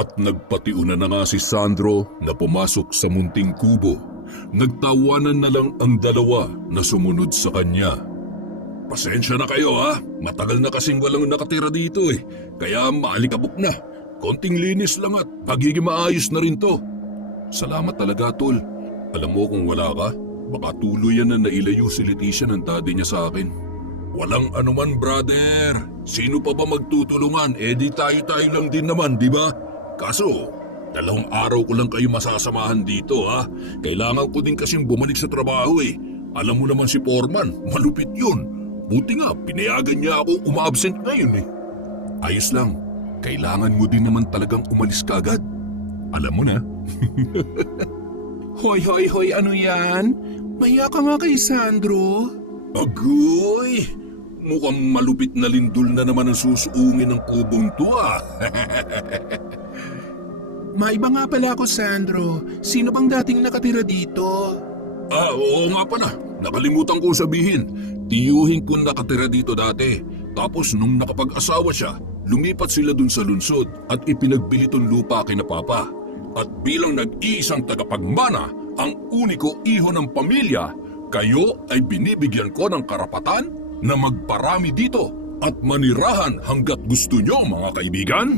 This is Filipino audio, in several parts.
At nagpatiuna na nga si Sandro na pumasok sa munting kubo. Nagtawanan na lang ang dalawa na sumunod sa kanya. Pasensya na kayo ha, matagal na kasing walang nakatira dito eh. Kaya maalikabok na, konting linis lang at magiging maayos na rin to. Salamat talaga tol. Alam mo kung wala ka, baka tuluyan na nailayo si Leticia ng daddy niya sa akin. Walang anuman brother, sino pa ba magtutulungan? Di tayo lang din naman, di ba? Kaso, 2 araw ko lang kayo masasamahan dito ha. Kailangan ko din kasing bumalik sa trabaho eh. Alam mo naman si Foreman, malupit yun. Buti nga, pinayagan niya ako uma-absent ngayon eh. Ayos lang, kailangan mo din naman talagang umalis kagad. Alam mo na. Hoy, ano yan? Mahiya ka nga kay Sandro. Agoy! Mukhang malupit na lindol na naman ang susuungin ng kubong to ah. Maiba nga pala ako, Sandro. Sino bang dating nakatira dito? Oo nga pala. Nakalimutan kong sabihin. Tiyuhin ko nakatira dito dati. Tapos nung nakapag-asawa siya, lumipat sila dun sa lungsod at ipinagbili tong lupa kina Papa. At bilang nag-iisang tagapagmana, ang uniko iho ng pamilya, kayo ay binibigyan ko ng karapatan na magparami dito at manirahan hanggat gusto nyo mga kaibigan.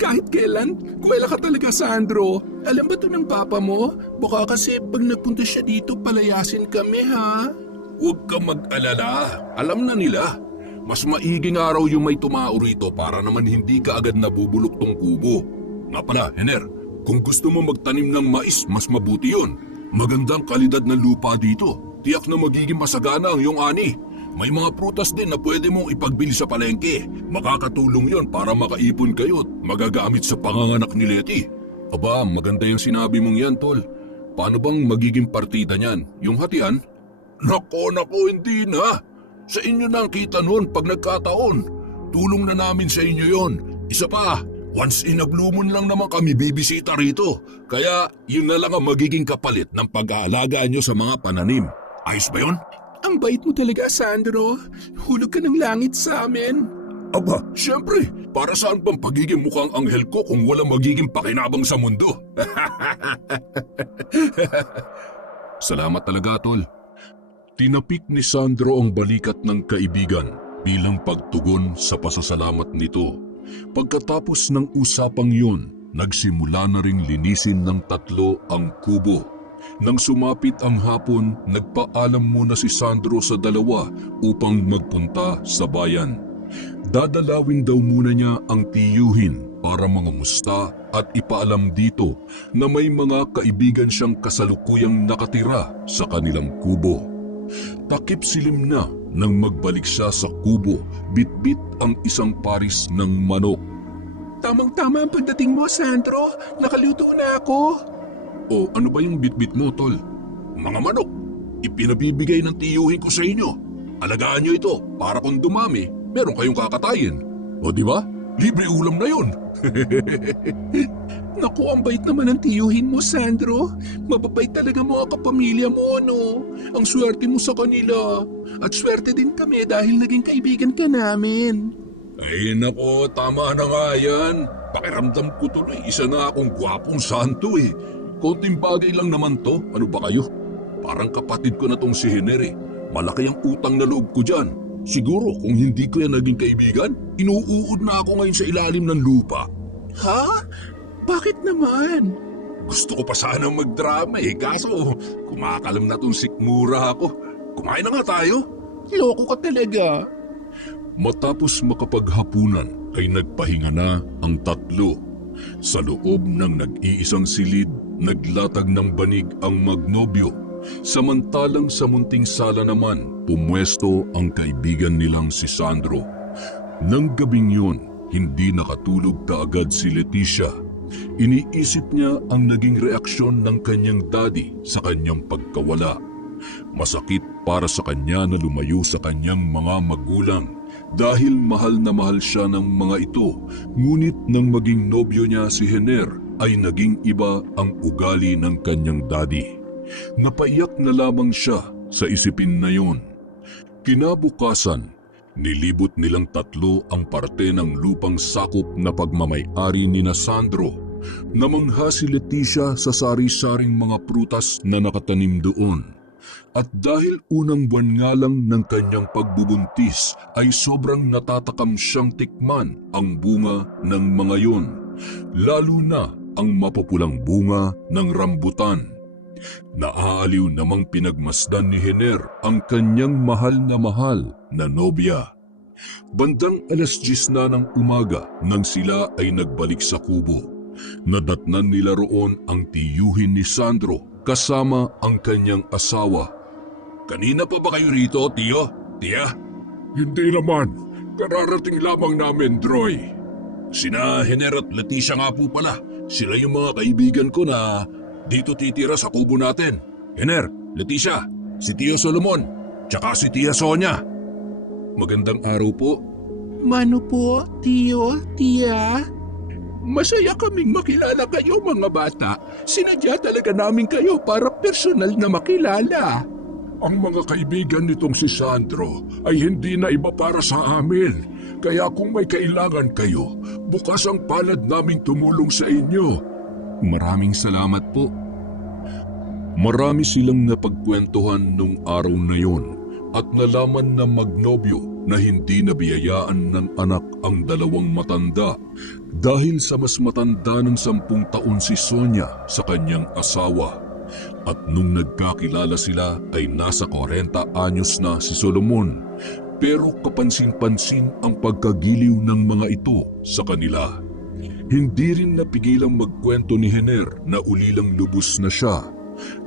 Kahit kailan, kuwela ka talaga, Sandro. Alam ba to ng papa mo? Baka kasi pag nagpunta siya dito, palayasin kami, ha? Huwag ka mag-alala. Alam na nila. Mas maiging araw yung may tumao rito para naman hindi ka agad nabubulok tong kubo. Nga pala, Hener, kung gusto mo magtanim ng mais, mas mabuti yun. Magandang kalidad ng lupa dito. Tiyak na magiging masagana ang iyong ani. May mga prutas din na pwede mong ipagbili sa palengke. Makakatulong yon para makaipon kayo at magagamit sa panganganak ni Leti. Aba, maganda yung sinabi mong yan, Tol. Paano bang magiging partida niyan? Yung hatian? Nako, hindi na. Sa inyo na ang kita noon pag nagkataon. Tulong na namin sa inyo yon. Isa pa, once in a blue moon lang naman kami bibisita rito. Kaya yun na lang ang magiging kapalit ng pag-aalaga nyo sa mga pananim. Ayos ba yun? Ang bait mo talaga, Sandro. Hulog ka ng langit sa amin. Aba, syempre, para saan bang pagiging mukhang anghel ko kung walang magiging pakinabang sa mundo? Salamat talaga, Tol. Tinapik ni Sandro ang balikat ng kaibigan bilang pagtugon sa pasasalamat nito. Pagkatapos ng usapang yun, nagsimula na ring linisin ng tatlo ang kubo. Nang sumapit ang hapon, nagpaalam muna si Sandro sa dalawa upang magpunta sa bayan. Dadalawin daw muna niya ang tiyuhin para mangamusta at ipaalam dito na may mga kaibigan siyang kasalukuyang nakatira sa kanilang kubo. Takip silim na nang magbalik siya sa kubo, bitbit ang isang paris ng manok. Tamang-tama ang pagdating mo, Sandro. Nakaluto na ako. O ano ba yung bitbit mo, Tol? Mga manok, ipinabibigay ng tiyuhin ko sa inyo. Alagaan nyo ito para kung dumami, meron kayong kakatayin. O di ba? Libre ulam na yun. Naku, ang bait naman ng tiyuhin mo, Sandro. Mababait talaga mga kapamilya mo, no? Ang swerte mo sa kanila. At swerte din kami dahil naging kaibigan ka namin. Ay nako, tama na nga yan. Pakiramdam ko tuloy, isa na akong gwapong santo eh. Konting bagay lang naman to, ano ba kayo? Parang kapatid ko na tong si Hener eh. Malaki ang utang na loob ko dyan. Siguro kung hindi ko yan naging kaibigan, inuuod na ako ngayon sa ilalim ng lupa. Ha? Bakit naman? Gusto ko pa sanang magdrama eh, kaso kumakalam na tong sikmura ako. Kumain na nga tayo. Loko ka talaga. Matapos makapaghapunan ay nagpahinga na ang tatlo. Sa loob ng nag-iisang silid, naglatag ng banig ang magnobyo. Samantalang sa munting sala naman, pumwesto ang kaibigan nilang si Sandro. Nang gabing yun, hindi nakatulog kaagad si Leticia. Iniisip niya ang naging reaksyon ng kanyang daddy sa kanyang pagkawala. Masakit para sa kanya na lumayo sa kanyang mga magulang dahil mahal na mahal siya ng mga ito. Ngunit nang maging nobyo niya si Hener ay naging iba ang ugali ng kanyang daddy. Napaiyak na lamang siya sa isipin na yun. Kinabukasan, Nilibot nilang tatlo ang parte ng lupang sakop na pagmamay-ari ni Sandro. Namangha si Leticia sa sari-saring mga prutas na nakatanim doon. At dahil unang buwan nga lang ng kanyang pagbubuntis ay sobrang natatakam siyang tikman ang bunga ng mga yon, lalo na ang mapupulang bunga ng rambutan. Naaaliw namang pinagmasdan ni Hener ang kanyang mahal na nobya. Bandang 10:00 na ng umaga nang sila ay nagbalik sa kubo. Nadatnan nila roon ang tiyuhin ni Sandro kasama ang kanyang asawa. Kanina pa ba kayo rito, tiyo? Tiya? Hindi naman. Kararating lamang namin, Droy. Sina Hener at Leticia nga po pala. Sila yung mga kaibigan ko na dito titira sa kubo natin. Hener, Leticia, si Tiyo Solomon, tsaka si Tia Sonia. Magandang araw po. Mano po, tiyo, tiya? Masaya kaming makilala kayo mga bata. Sinadya talaga namin kayo para personal na makilala. Ang mga kaibigan nitong si Sandro ay hindi na iba para sa amin. Kaya kung may kailangan kayo, bukas ang palad naming tumulong sa inyo. Maraming salamat po. Marami silang napagkwentuhan nung araw na yon at nalaman na magnobyo na hindi nabiyayaan ng anak ang dalawang matanda dahil sa mas matanda ng 10 taon si Sonia sa kanyang asawa. At nung nagkakilala sila ay nasa 40 anyos na si Solomon, pero kapansin-pansin ang pagkagiliw ng mga ito sa kanila. Hindi rin napigilang magkwento ni Hener na ulilang lubos na siya.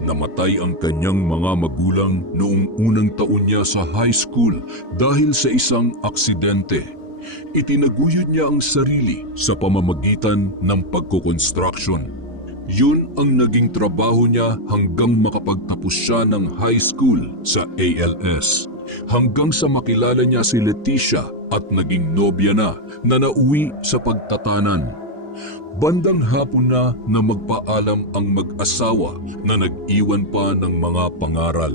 Namatay ang kanyang mga magulang noong unang taon niya sa high school dahil sa isang aksidente. Itinaguyod niya ang sarili sa pamamagitan ng pagko-construction. Yun ang naging trabaho niya hanggang makapagtapos siya ng high school sa ALS. Hanggang sa makilala niya si Leticia at naging nobya na nauwi sa pagtatanan. Bandang hapon na magpaalam ang mag-asawa na nag-iwan pa ng mga pangaral.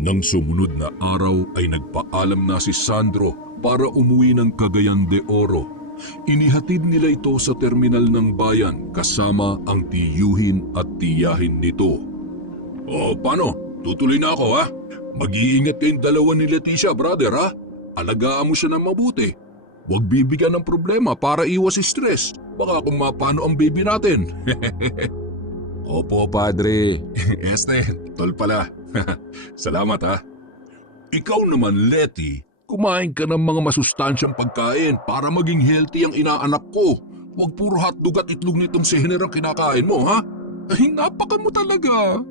Nang sumunod na araw ay nagpaalam na si Sandro para umuwi ng Cagayan de Oro. Inihatid nila ito sa terminal ng bayan kasama ang tiyuhin at tiyahin nito. O paano? Tutuloy na ako ha? Mag-iingat kayong dalawa ni Leticia, brother ha? Alagaan mo siya ng mabuti. Huwag bibigyan ng problema para iwas stress. Baka kung mapano ang baby natin. Opo, padre. Tol pala. Salamat ha. Ikaw naman, Leti. Kumain ka ng mga masustansyang pagkain para maging healthy ang inaanak ko. Huwag puro hotdog at itlog nitong si Hener ang kinakain mo, ha? Ay, napaka mo talaga.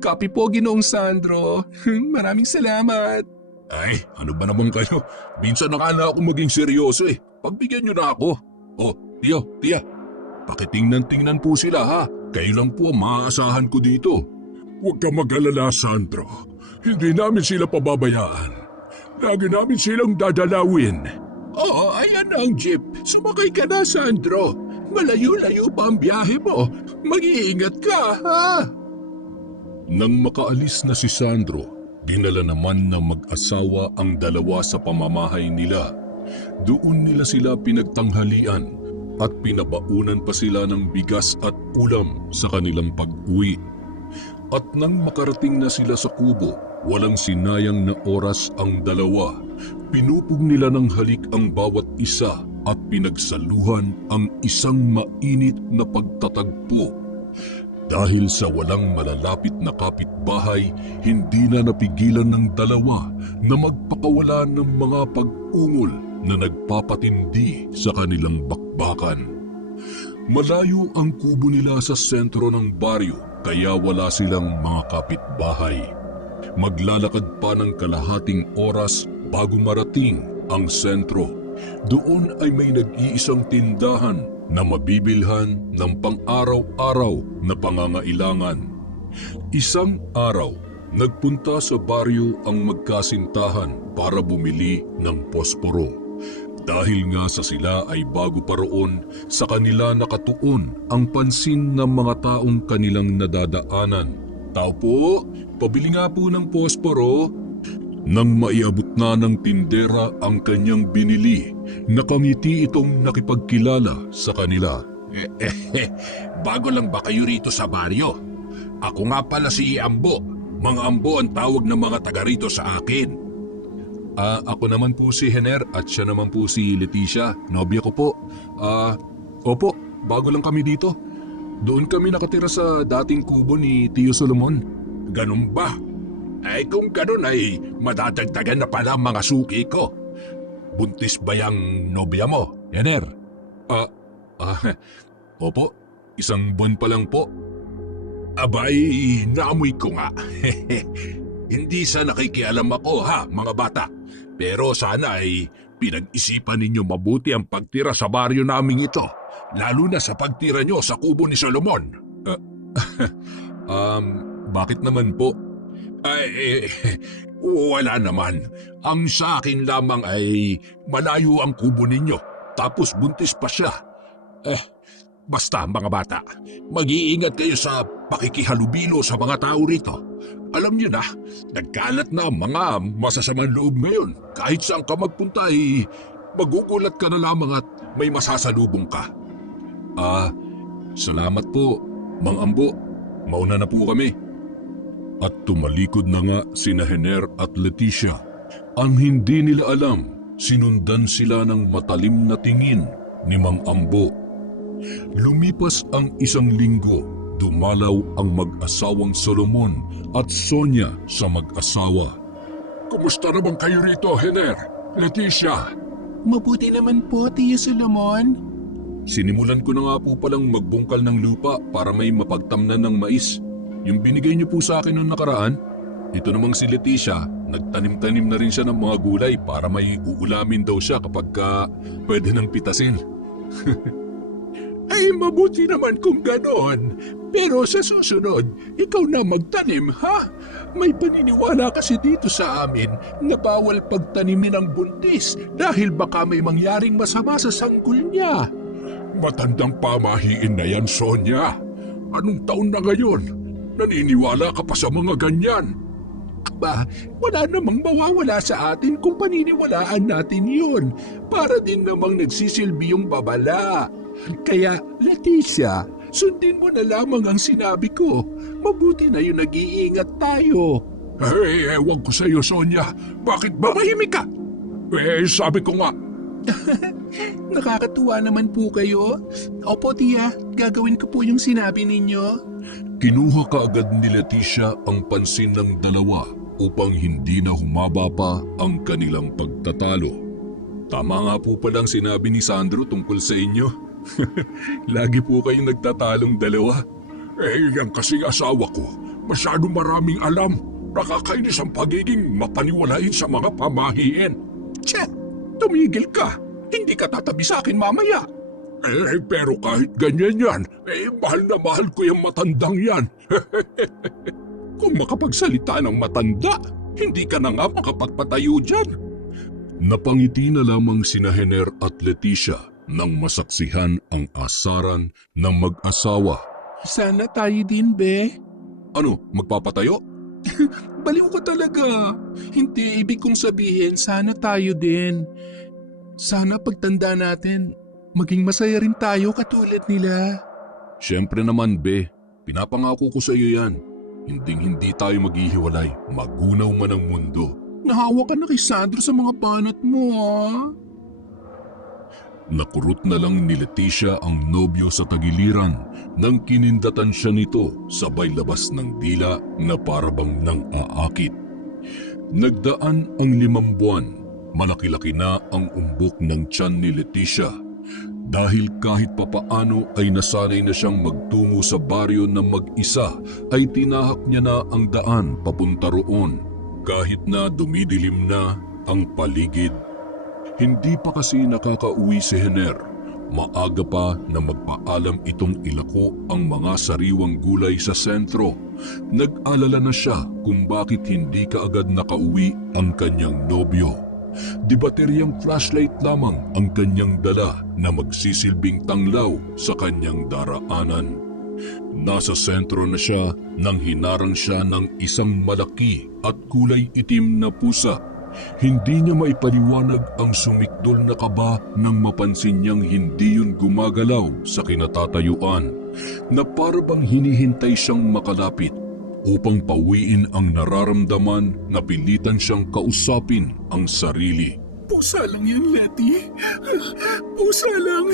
Kapi po, Ginoong Sandro. Maraming salamat. Ay, ano ba naman kayo? Minsan nakala ako maging seryoso eh. Pagbigyan nyo na ako. Oh, Tia. Pakitingnan-tingnan po sila ha. Kayo lang po ang maaasahan ko dito. Huwag ka mag-alala, Sandro. Hindi namin sila pababayaan. Lagi namin silang dadalawin. Oo, ayan na ang jeep. Sumakay ka na, Sandro. Malayo-layo pa ang biyahe mo. Mag-iingat ka, ha? Nang makaalis na si Sandro, dinala naman ng mag-asawa ang dalawa sa pamamahay nila. Doon nila sila pinagtanghalian at pinabaunan pa sila ng bigas at ulam sa kanilang pag-uwi. At nang makarating na sila sa kubo, walang sinayang na oras ang dalawa. Pinupog nila ng halik ang bawat isa at pinagsaluhan ang isang mainit na pagtatagpo. Dahil sa walang malalapit na kapitbahay, hindi na napigilan ng dalawa na magpakawala ng mga pag-ungol na nagpapatindi sa kanilang bakbakan. Malayo ang kubo nila sa sentro ng baryo kaya wala silang mga kapitbahay. Maglalakad pa ng kalahating oras bago marating ang sentro. Doon ay may nag-iisang tindahan na mabibilhan ng pang-araw-araw na pangangailangan. Isang araw, nagpunta sa baryo ang magkasintahan para bumili ng posporo. Dahil nga sa sila ay bago pa roon, sa kanila nakatuon ang pansin ng mga taong kanilang nadadaanan. Tao po, pabili nga po ng posporo. Nang maiabot na ng tindera ang kanyang binili, nakangiti itong nakipagkilala sa kanila. Bago lang ba kayo rito sa baryo? Ako nga pala si Ambo. Mga Ambo ang tawag ng mga taga rito sa akin. Ako naman po si Hener at siya naman po si Leticia, nobya ko po. Opo, bago lang kami dito. Doon kami nakatira sa dating kubo ni Tio Solomon. Ganun ba? Ay kung ganun ay madadagdagan na pala ang mga suki ko. Buntis ba yung nobya mo, Hener? Opo, isang buwan pa lang po. Abay, naamoy ko nga. Hindi sa nakikialam ako ha, mga bata. Pero sana ay pinag-isipan ninyo mabuti ang pagtira sa baryo naming ito. Lalo na sa pagtira nyo sa kubo ni Solomon. Bakit naman po? Wala naman. Ang sa akin lamang ay malayo ang kubo ninyo. Tapos buntis pa siya. Basta mga bata, mag-iingat kayo sa pakikihalubilo sa mga tao rito. Alam niyo na, nagkalat na ang mga masasamang loob ngayon. Kahit saan ka magpunta ay magugulat ka na lamang at may masasalubong ka. Salamat po, Mang Ambo. Mauna na po kami. At tumalikod na nga sina Hener at Leticia. Ang hindi nila alam, sinundan sila ng matalim na tingin ni Mang Ambo. Lumipas ang isang linggo, dumalaw ang mag-asawang Solomon at Sonia sa mag-asawa. Kumusta naman kayo rito, Hener? Leticia? Mabuti naman po, Tio Solomon. Sinimulan ko na nga po palang magbungkal ng lupa para may mapagtamnan ng mais. Yung binigay niyo po sa akin noong nakaraan, ito namang si Leticia, nagtanim-tanim na rin siya ng mga gulay para may uulamin daw siya kapag pwede nang pitasin. Ay mabuti naman kung ganon. Pero sa susunod, ikaw na magtanim, ha? May paniniwala kasi dito sa amin na bawal pagtanimin ng buntis dahil baka may mangyaring masama sa sanggol niya. Matandang pamahiin na yan, Sonia. Anong taon na ngayon? Naniniwala ka pa sa mga ganyan? Aba, wala namang mawawala sa atin kung paniniwalaan natin yun. Para din namang nagsisilbi yung babala. Kaya, Leticia, sundin mo na lamang ang sinabi ko. Mabuti na yung nag-iingat tayo. Ewan ko sa'yo, Sonia. Bakit ba mahimik ka? Sabi ko nga. Nakakatuwa naman po kayo. Opo, Tia, gagawin ko po yung sinabi ninyo. Kinuha kaagad ni Leticia ang pansin ng dalawa upang hindi na humaba pa ang kanilang pagtatalo. Tama nga po palang sinabi ni Sandro tungkol sa inyo. Lagi po kayong nagtatalong dalawa. Yan kasing asawa ko. Masyadong maraming alam. Nakakainis ang pagiging mapaniwalain sa mga pamahiin. Tse, tumigil ka. Hindi ka tatabi sa akin mamaya. Pero kahit ganyan yan, mahal na mahal ko yung matandang yan. Kung makapagsalita ng matanda, hindi ka na nga makapagpatayo dyan. Napangiti na lamang sina Hener at Leticia nang masaksihan ang asaran ng mag-asawa. Sana tayo din, be. Ano, magpapatayo? Baliw ka talaga. Hindi, ibig kong sabihin, sana tayo din. Sana pagtanda natin, maging masaya rin tayo katulad nila. Siyempre naman, be. Pinapangako ko sa iyo yan. Hinding-hindi tayo maghihiwalay, magunaw man ang mundo. Nahawa ka na kay Sandro sa mga banat mo, ah. Nakurot na lang ni Leticia ang nobyo sa tagiliran nang kinindatan siya nito sabay labas ng dila na parabang nang aakit. Nagdaan ang 5 buwan, malaki-laki na ang umbok ng tiyan ni Leticia. Dahil kahit papaano ay nasanay na siyang magtungo sa baryo na mag-isa, ay tinahak niya na ang daan papunta roon. Kahit na dumidilim na ang paligid. Hindi pa kasi nakakauwi si Hener. Maaga pa na magpaalam itong ilako ang mga sariwang gulay sa sentro. Nag-alala na siya kung bakit hindi kaagad nakauwi ang kanyang nobyo. Di bateryang flashlight lamang ang kanyang dala na magsisilbing tanglaw sa kanyang daraanan. Nasa sentro na siya nang hinarang siya ng isang malaki at kulay itim na pusa. Hindi niya maipaliwanag ang sumikdol na kaba nang mapansin niyang hindi yun gumagalaw sa kinatatayuan, na parabang hinihintay siyang makalapit. Upang pawiin ang nararamdaman, napilitan siyang kausapin ang sarili. Pusa lang yan, Letty. Pusa lang.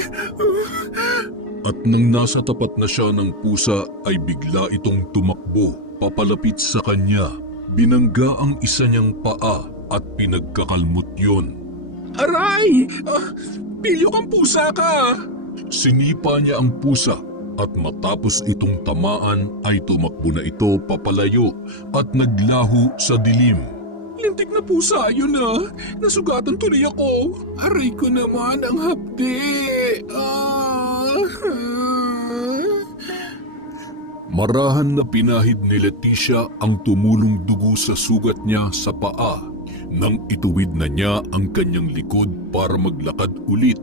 At nang nasa tapat na siya ng pusa ay bigla itong tumakbo papalapit sa kanya. Binangga ang isa niyang paa at pinagkakalmot yun. Aray! Pilyo kang pusa ka! Sinipa niya ang pusa at matapos itong tamaan ay tumakbo na ito papalayo at naglaho sa dilim. Lintik na pusa yun Nasugatan tuloy ako. Aray ko naman ang hapdi. Marahan na pinahid ni Leticia ang tumulong dugo sa sugat niya sa paa. Nang ituwid na niya ang kanyang likod para maglakad ulit,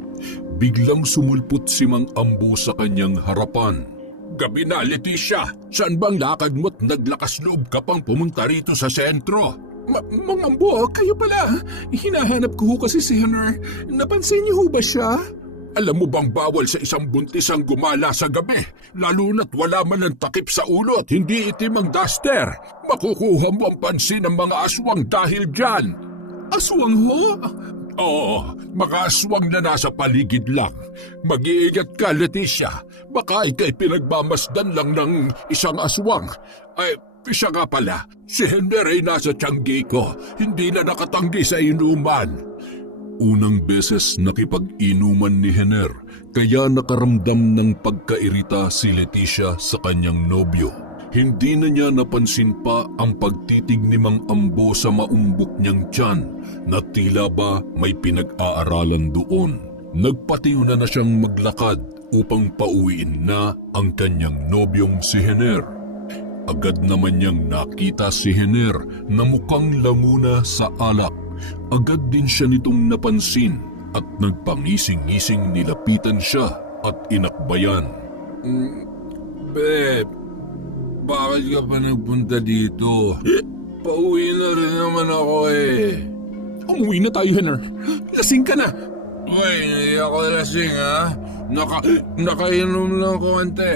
biglang sumulpot si Mang Ambo sa kanyang harapan. Gabi na, Leticia. Saan bang lakad mo't naglakas loob ka pang pumunta rito sa sentro? Mang Ambo, kayo pala. Hinahanap ko ho kasi si Henner. Napansin niyo ho ba siya? Alam mo bang bawal sa isang buntis ang gumala sa gabi? Lalo na't wala man ang takip sa ulo at hindi itim ang duster. Makukuha mo ang pansin ng mga aswang dahil dyan. Aswang ho? Oo, mga aswang na nasa paligid lang. Mag-iingat ka, Leticia. Baka ika'y pinagmamasdan lang ng isang aswang. Ay, siya nga pala. Si Henry ay nasa tiyanggi ko. Hindi na nakatanggi sa inuman. Unang beses nakipag-inuman ni Henner, kaya nakaramdam ng pagkairita si Leticia sa kanyang nobyo. Hindi na niya napansin pa ang pagtitig ni Mang Ambo sa maumbok niyang tiyan na tila ba may pinag-aaralan doon. Nagpatiyo na siyang maglakad upang pauwiin na ang kanyang nobyong si Henner. Agad naman niyang nakita si Henner na mukhang lamuna sa alak. Agad din siya nitong napansin at nagpangising-ngising nilapitan siya at inakbayan. Beb, bakit ka pa nagpunta dito? Pauwi na rin naman ako Umuwi na tayo, Henner. Lasing ka na. Uy, hindi ako lasing nakainom lang konti.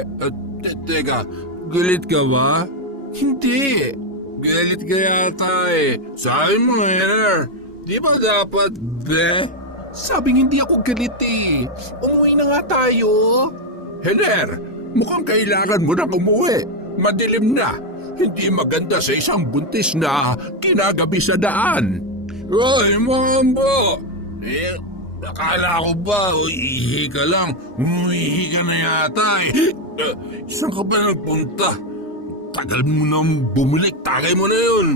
Teka, galit ka ba? Hindi. Galit ka yata Sabi mo, Henner, di ba dapat, Sabing hindi ako galit Umuwi na nga tayo. Henner, mukhang kailangan mo nang umuwi. Madilim na. Hindi maganda sa isang buntis na kinagabi sa daan. Hoy, Mambo! Akala ko ba, ihi ka lang. Umihi ka na yata Saan ka ba nagpunta? Tagal mo nang bumalik, tagay mo na yun.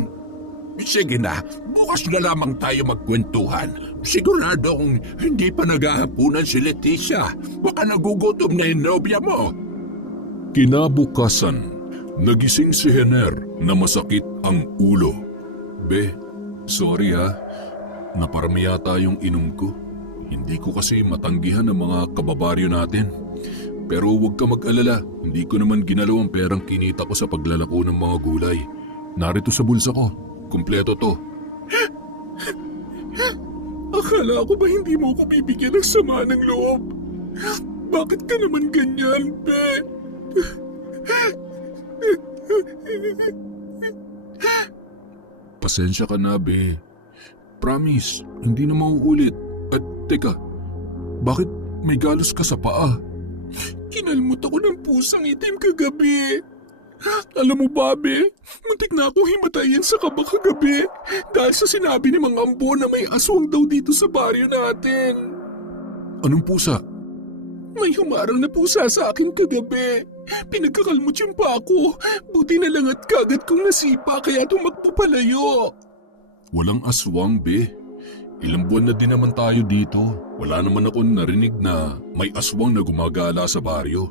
Sige na, bukas na lamang tayo magkwentuhan. Sigurado kung hindi pa naghahapunan si Leticia. Baka nagugutom na yung nobya mo. Kinabukasan, nagising si Henner na masakit ang ulo. Be, sorry naparami yata yung inom ko. Hindi ko kasi matanggihan ang mga kababaryo natin. Pero huwag ka mag-alala, hindi ko naman ginalaw ang perang kinita ko sa paglalako ng mga gulay. Narito sa bulsa ko, kumpleto to. Akala ko ba hindi mo ako bibigyan ng sama ng loob? Bakit ka naman ganyan, Be? Pasensya ka na, Be. Promise, hindi na mauulit. At teka, bakit may galos ka sa paa? Kinalmot ako ng pusang itim kagabi. Alam mo ba, Be? Muntik na akong himatayin sa kaba kagabi dahil sa sinabi ni Mang Ambo na may aswang daw dito sa baryo natin. Anong pusa? May humarang na pusa sa akin kagabi. Pinagkakalmot yung pa ako. Buti na lang at kagad kong nasipa kaya tumakbo palayo. Walang aswang, Be. Ilang buwan na din naman tayo dito. Wala naman akong narinig na may aswang na gumagala sa baryo.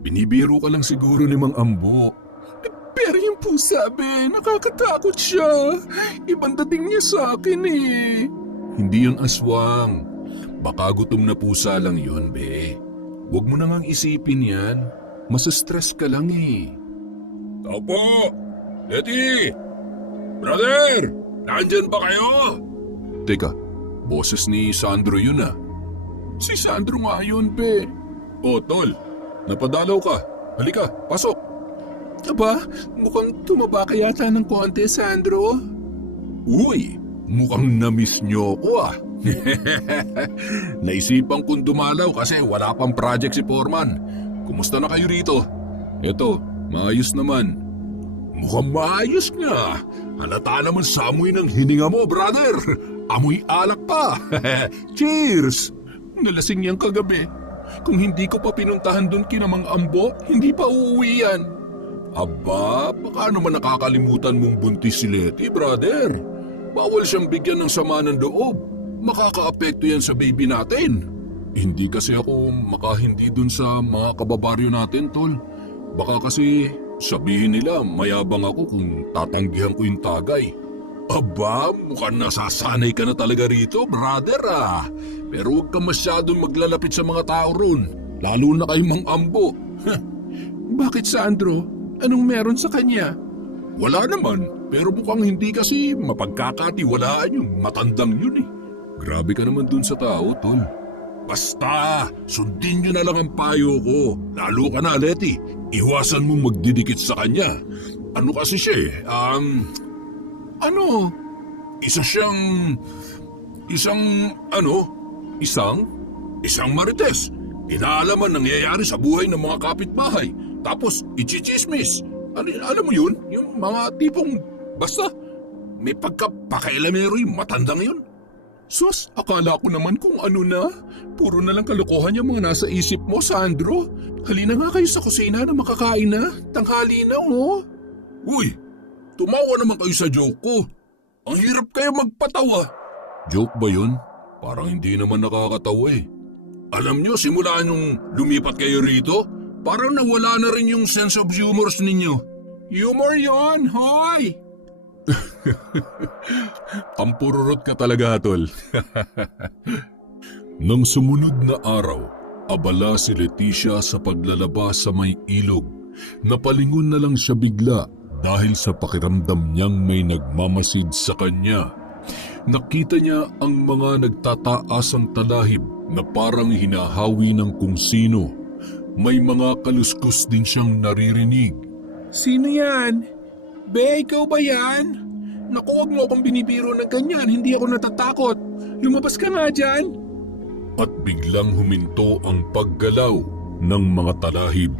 Binibiro ka lang siguro ni Mang Ambo. Pero yung pusa, Be, nakakatakot siya. Ibang dating niya sa akin Hindi yun aswang. Baka gutom na pusa lang yun, Be. Huwag mo na ngang isipin yan. Mas-stress ka lang eh. Tao po! Letty! Brother! Nandyan ba kayo? Teka, boses ni Sandro yun ah. Si Sandro nga yun, be. Oh, tol. Napadalaw ka. Halika, pasok. Aba, mukhang tumaba ka yata ng konti, Sandro. Uy, mukhang na-miss nyo ako ah. Naisipan kong dumalaw kasi wala pang project si Foreman. Kumusta na kayo rito? Eto, maayos naman. Mukhang maayos nga. Halata naman sa amoy ng hininga mo, brother. Amoy alak pa. Cheers! Nalasing yan kagabi. Kung hindi ko pa pinuntahan doon kinamang Ambo, hindi pa uuwi yan. Aba, baka naman nakakalimutan mong buntis si Letty, brother. Bawal siyang bigyan ng sama ng loob. Makakaapekto yan sa baby natin. Hindi kasi ako makahindi dun sa mga kababaryo natin, tol. Baka kasi sabihin nila mayabang ako kung tatanggihan ko yung tagay. Aba, mukhang nasasanay ka na talaga rito, brother ah. Pero huwag ka masyadong maglalapit sa mga tao ron. Lalo na kay Mang Ambo. Bakit, Sandro? Anong meron sa kanya? Wala naman, pero mukhang hindi kasi mapagkakatiwalaan yung matandang yun eh. Grabe ka naman dun sa tao, tol. Basta, sundin nyo na lang ang payo ko. Lalo ka na, Letty. Iwasan mong magdidikit sa kanya. Ano kasi siya eh, Ano? Isang marites. Inaalaman nangyayari sa buhay ng mga kapitbahay. Tapos, ichichismis. Alam mo yun? Yung mga tipong, basta, may pagkapakailamero yung matandang yun. Sus, akala ko naman kung ano na. Puro na lang kalokohan yung mga nasa isip mo, Sandro. Halina nga kayo sa kusina na makakain na. Tanghali na, oh. Uy, tumawa naman kayo sa joke ko. Ang hirap kayo magpatawa. Joke ba yun? Parang hindi naman nakakatawa eh. Alam nyo, simula nung lumipat kayo rito, parang nawala na rin yung sense of humor ninyo. Humor yon, hoy! Pampururot ka talaga, tol. Nang sumunod na araw, abala si Leticia sa paglalaba sa may ilog. Napalingon na lang siya bigla dahil sa pakiramdam niyang may nagmamasid sa kanya. Nakita niya ang mga nagtataasang talahib na parang hinahawi ng kung sino. May mga kaluskos din siyang naririnig. Sino yan? Be, ikaw ba yan? Naku, huwag mo akong binibiro ng ganyan. Hindi ako natatakot. Lumabas ka nga dyan. At biglang huminto ang paggalaw ng mga talahib.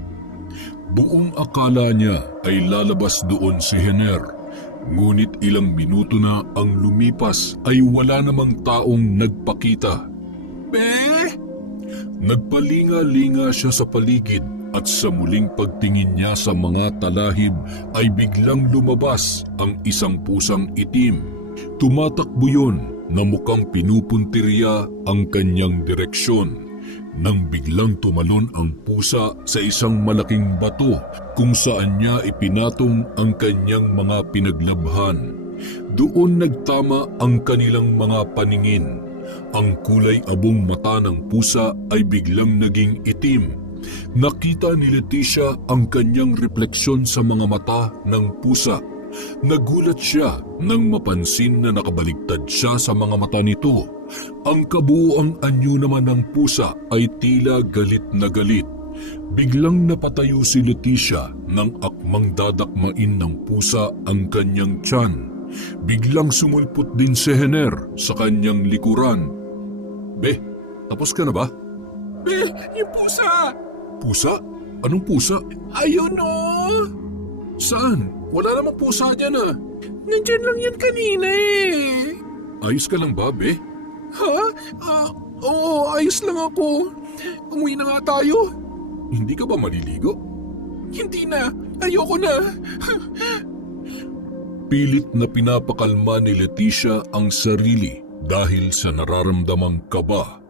Buong akala niya ay lalabas doon si Hener. Ngunit ilang minuto na ang lumipas ay wala namang taong nagpakita. Be! Nagpalinga-linga siya sa paligid at sa muling pagtingin niya sa mga talahib ay biglang lumabas ang isang pusang itim. Tumatakbo yun na mukhang pinupuntirya ang kanyang direksyon. Nang biglang tumalon ang pusa sa isang malaking bato kung saan niya ipinatong ang kanyang mga pinaglabhan. Doon nagtama ang kanilang mga paningin. Ang kulay abong mata ng pusa ay biglang naging itim. Nakita ni Leticia ang kanyang refleksyon sa mga mata ng pusa. Nagulat siya nang mapansin na nakabaligtad siya sa mga mata nito. Ang kabuuang anyo naman ng pusa ay tila galit na galit. Biglang napatayo si Leticia nang akmang dadakmain ng pusa ang kanyang tiyan. Biglang sumulpot din si Hener sa kanyang likuran. Be, tapos ka na ba? Be, yung pusa! Pusa? Anong pusa? Ayun oh! Saan? Wala namang pusa dyan ah. Nandyan lang yan kanina eh. Ayos ka lang ba, Be? Ha? Oo, ayos lang ako. Umuwi na nga tayo. Hindi ka ba maliligo? Hindi na. Ayoko na. Pilit na pinapakalma ni Leticia ang sarili dahil sa nararamdamang kaba.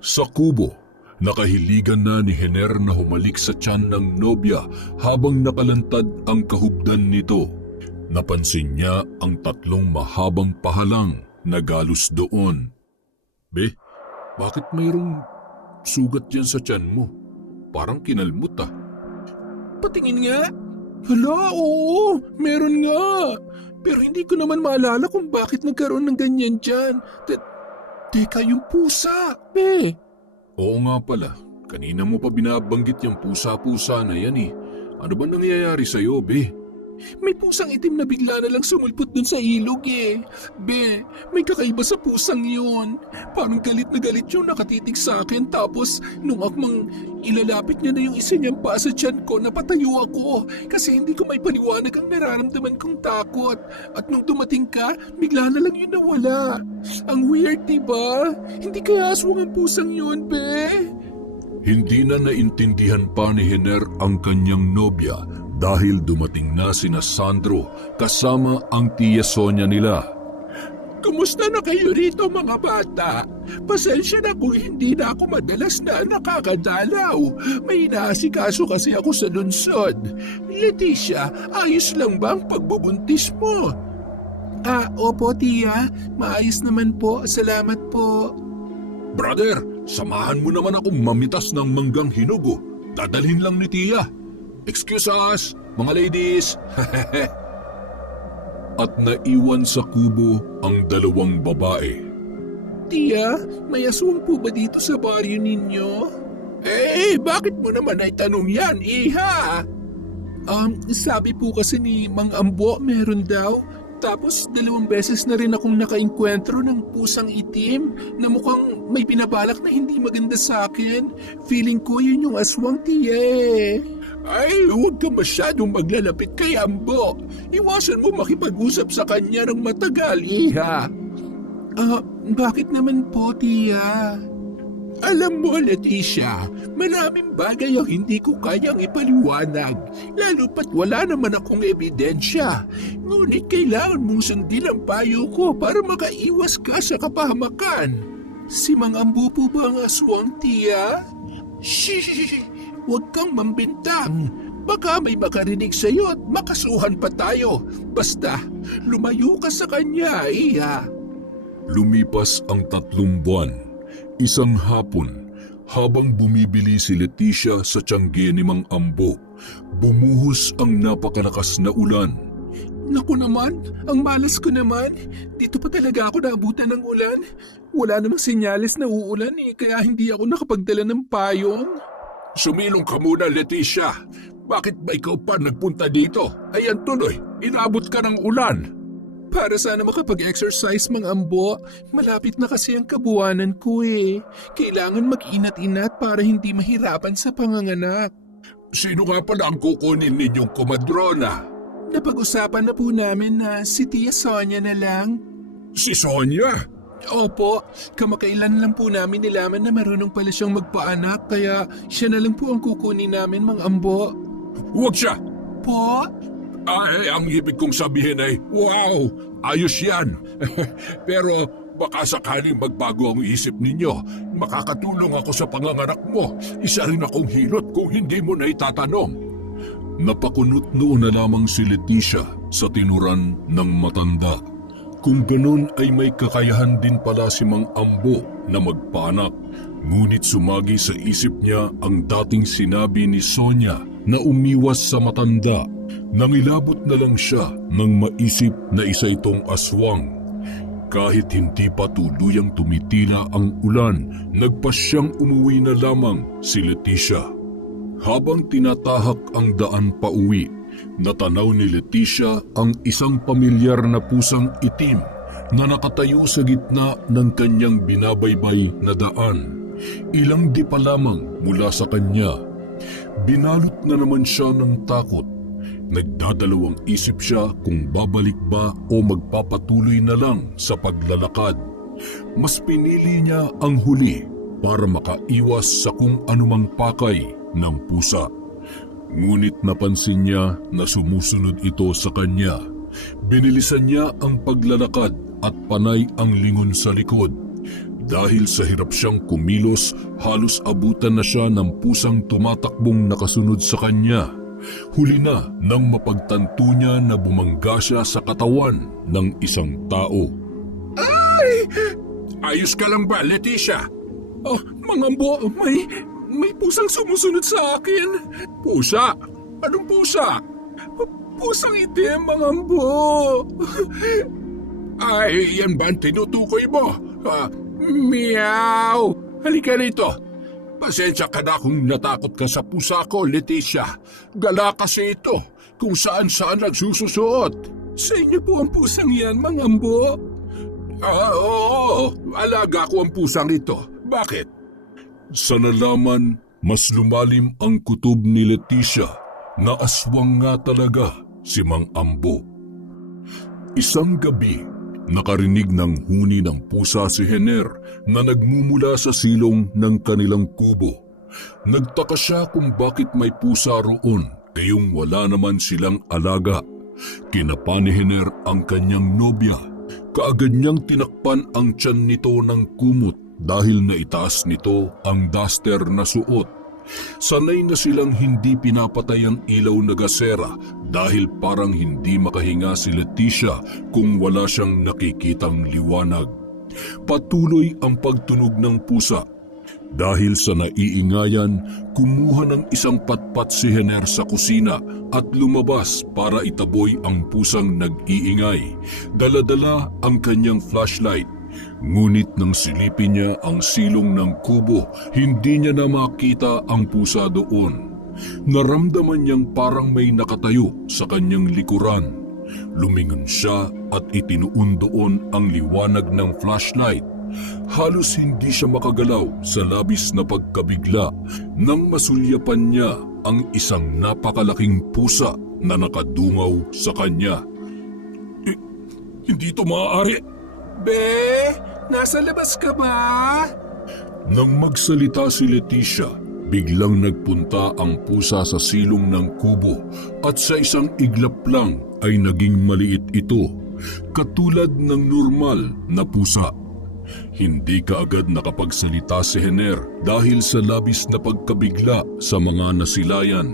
Sa kubo, nakahiligan na ni Hener na humalik sa tiyan ng nobya habang nakalantad ang kahubdan nito. Napansin niya ang tatlong mahabang pahalang na galos doon. Be, bakit mayroong sugat dyan sa tiyan mo? Parang kinalmot ah. patingin nga. Hala, oo, meron nga. Pero hindi ko naman maalala kung bakit nagkaroon ng ganyan dyan. Teka, yung pusa, be. Oo nga pala, kanina mo pa binabanggit yung pusa-pusa na yan eh. Ano ba nangyayari sa'yo, be? May pusang itim na bigla na lang sumulpot dun sa ilog eh. Be, may kakaiba sa pusang yun. Parang galit na galit yung nakatitig sa akin tapos nung akmang ilalapit niya na yung isa niyang paa sa tiyan ko, napatayo ako kasi hindi ko may paliwanag ang nararamdaman kong takot. At nung dumating ka, bigla na lang yun nawala. Ang weird, diba? Hindi kaya aswang ang pusang yun, be? Hindi na naintindihan pa ni Hiner ang kanyang nobya dahil dumating na sina Sandro kasama ang tiya Sonia nila. Kumusta na kayo rito mga bata? Pasensya na kung hindi na ako madalas na nakakadalaw. May inaasikaso kasi ako sa lungsod. Leticia, ayos lang ba ang pagbubuntis mo? Opo tiya, maayos naman po, salamat po. Brother, samahan mo naman akong mamitas ng manggang hinugo. Dadalhin lang ni tiya. Excuse us, mga ladies. At naiwan sa kubo ang dalawang babae. Tiya, may aswang po ba dito sa baryo ninyo? Bakit mo naman ay tanong yan, iha? Sabi po kasi ni Mang Ambo meron daw. Tapos 2 beses na rin akong nakainkwentro ng pusang itim na mukhang may pinabalak na hindi maganda sa akin. Feeling ko yun yung aswang, tiya eh. Ay, huwag ka masyadong maglalapit kay Ambo. Iwasan mo makipag-usap sa kanya ng matagal, iha. Bakit naman po, tiya? Alam mo, Leticia, maraming bagay ang hindi ko kayang ipaliwanag, lalo pat wala naman akong ebidensya. Ngunit kailangan mong sundin ang payo ko para makaiwas ka sa kapahamakan. Si Mang Ambo po ba ang aswang, tiya? Shhh! Huwag kang mambintang. Baka may makarinig sa'yo at makasuhan pa tayo. Basta, lumayo ka sa kanya, iha. Lumipas ang 3 buwan. Isang hapon, habang bumibili si Leticia sa tiyangge ni Mang Ambo, bumuhos ang napakalakas na ulan. Naku naman, ang malas ko naman. Dito pa talaga ako naabutan ng ulan. Wala namang senyales na uulan eh, kaya hindi ako nakapagdala ng payong. Sumilong ka muna, Leticia. Bakit ba ikaw pa nagpunta dito? Ayan tuloy, inabot ka ng ulan. Para sana makapag-exercise, Mang Ambo. Malapit na kasi ang kabuwanan ko eh. Kailangan mag-inat-inat para hindi mahirapan sa panganganak. Sino nga pala ang kukunin ninyong komadrona? Napag-usapan na po namin na si Tia Sonia na lang. Si Sonia? Opo, kamakailan lang po namin nilaman na marunong pala siyang magpaanak kaya siya na lang po ang kukunin namin, Mang Ambo. Huwag siya! Po? Ay, ang ibig kong sabihin ay, wow, ayos yan. Pero baka sakaling magbago ang isip ninyo, makakatulong ako sa panganganak mo. Isa rin akong hilot kung hindi mo na itatanong. Napakunot noon na lamang si Leticia sa tinuran ng matanda. Kung ganun ay may kakayahan din pala si Mang Ambo na magpanak. Ngunit sumagi sa isip niya ang dating sinabi ni Sonia na umiwas sa matanda. Nangilabot na lang siya nang maisip na isa itong aswang. Kahit hindi pa tuluyang tumitila ang ulan, nagpasyang umuwi na lamang si Leticia. Habang tinatahak ang daan pa uwi, natanaw ni Leticia ang isang pamilyar na pusang itim na nakatayo sa gitna ng kanyang binabaybay na daan. Ilang di pa lamang mula sa kanya. Binalot na naman siya ng takot. Nagdadalawang isip siya kung babalik ba o magpapatuloy na lang sa paglalakad. Mas pinili niya ang huli para makaiwas sa kung anumang pakay ng pusa. Ngunit napansin niya na sumusunod ito sa kanya. Binilisan niya ang paglalakad at panay ang lingon sa likod. Dahil sa hirap siyang kumilos, halos abutan na siya ng pusang tumatakbong nakasunod sa kanya. Huli na nang mapagtanto niya na bumangga siya sa katawan ng isang tao. Ay! Ayos ka lang ba, Leticia? Mang Ambo, may pusang sumusunod sa akin. Pusa? Anong pusa? Pusang itim, Mang Ambo. Ay, yan ba ang tinutukoy mo? Meow! Halika rito. Pasensya ka na kung natakot ka sa pusa ko, Leticia. Gala kasi ito kung saan-saan nagsususuot. Sa inyo po ang pusang yan, Mang Ambo. Oo. Alaga ko ang pusang ito. Bakit? Sa nalaman, mas lumalim ang kutob ni Leticia na aswang nga talaga si Mang Ambo. Isang gabi, nakarinig ng huni ng pusa si Hener na nagmumula sa silong ng kanilang kubo. Nagtaka siya kung bakit may pusa roon kayong wala naman silang alaga. Kinapa ni Hener ang kanyang nobya. Kaagad niyang tinakpan ang tiyan nito ng kumot dahil naitaas nito ang duster na suot. Sanay na silang hindi pinapatay ang ilaw na gasera dahil parang hindi makahinga si Leticia kung wala siyang nakikitang liwanag. Patuloy ang pagtunog ng pusa. Dahil sa naiingayan, kumuha ng isang patpat si Hener sa kusina at lumabas para itaboy ang pusang nag-iingay. Dala-dala ang kanyang flashlight. Ngunit nang silipin niya ang silong ng kubo, hindi niya na makita ang pusa doon. Naramdaman niyang parang may nakatayo sa kanyang likuran. Lumingon siya at itinuon doon ang liwanag ng flashlight. Halos hindi siya makagalaw sa labis na pagkabigla nang masulyapan niya ang isang napakalaking pusa na nakadungaw sa kanya. Hindi ito maaari. Be, nasa labas ka ba? Nang magsalita si Leticia, biglang nagpunta ang pusa sa silong ng kubo at sa isang iglap lang ay naging maliit ito, katulad ng normal na pusa. Hindi kaagad nakapagsalita si Hener dahil sa labis na pagkabigla sa mga nasilayan.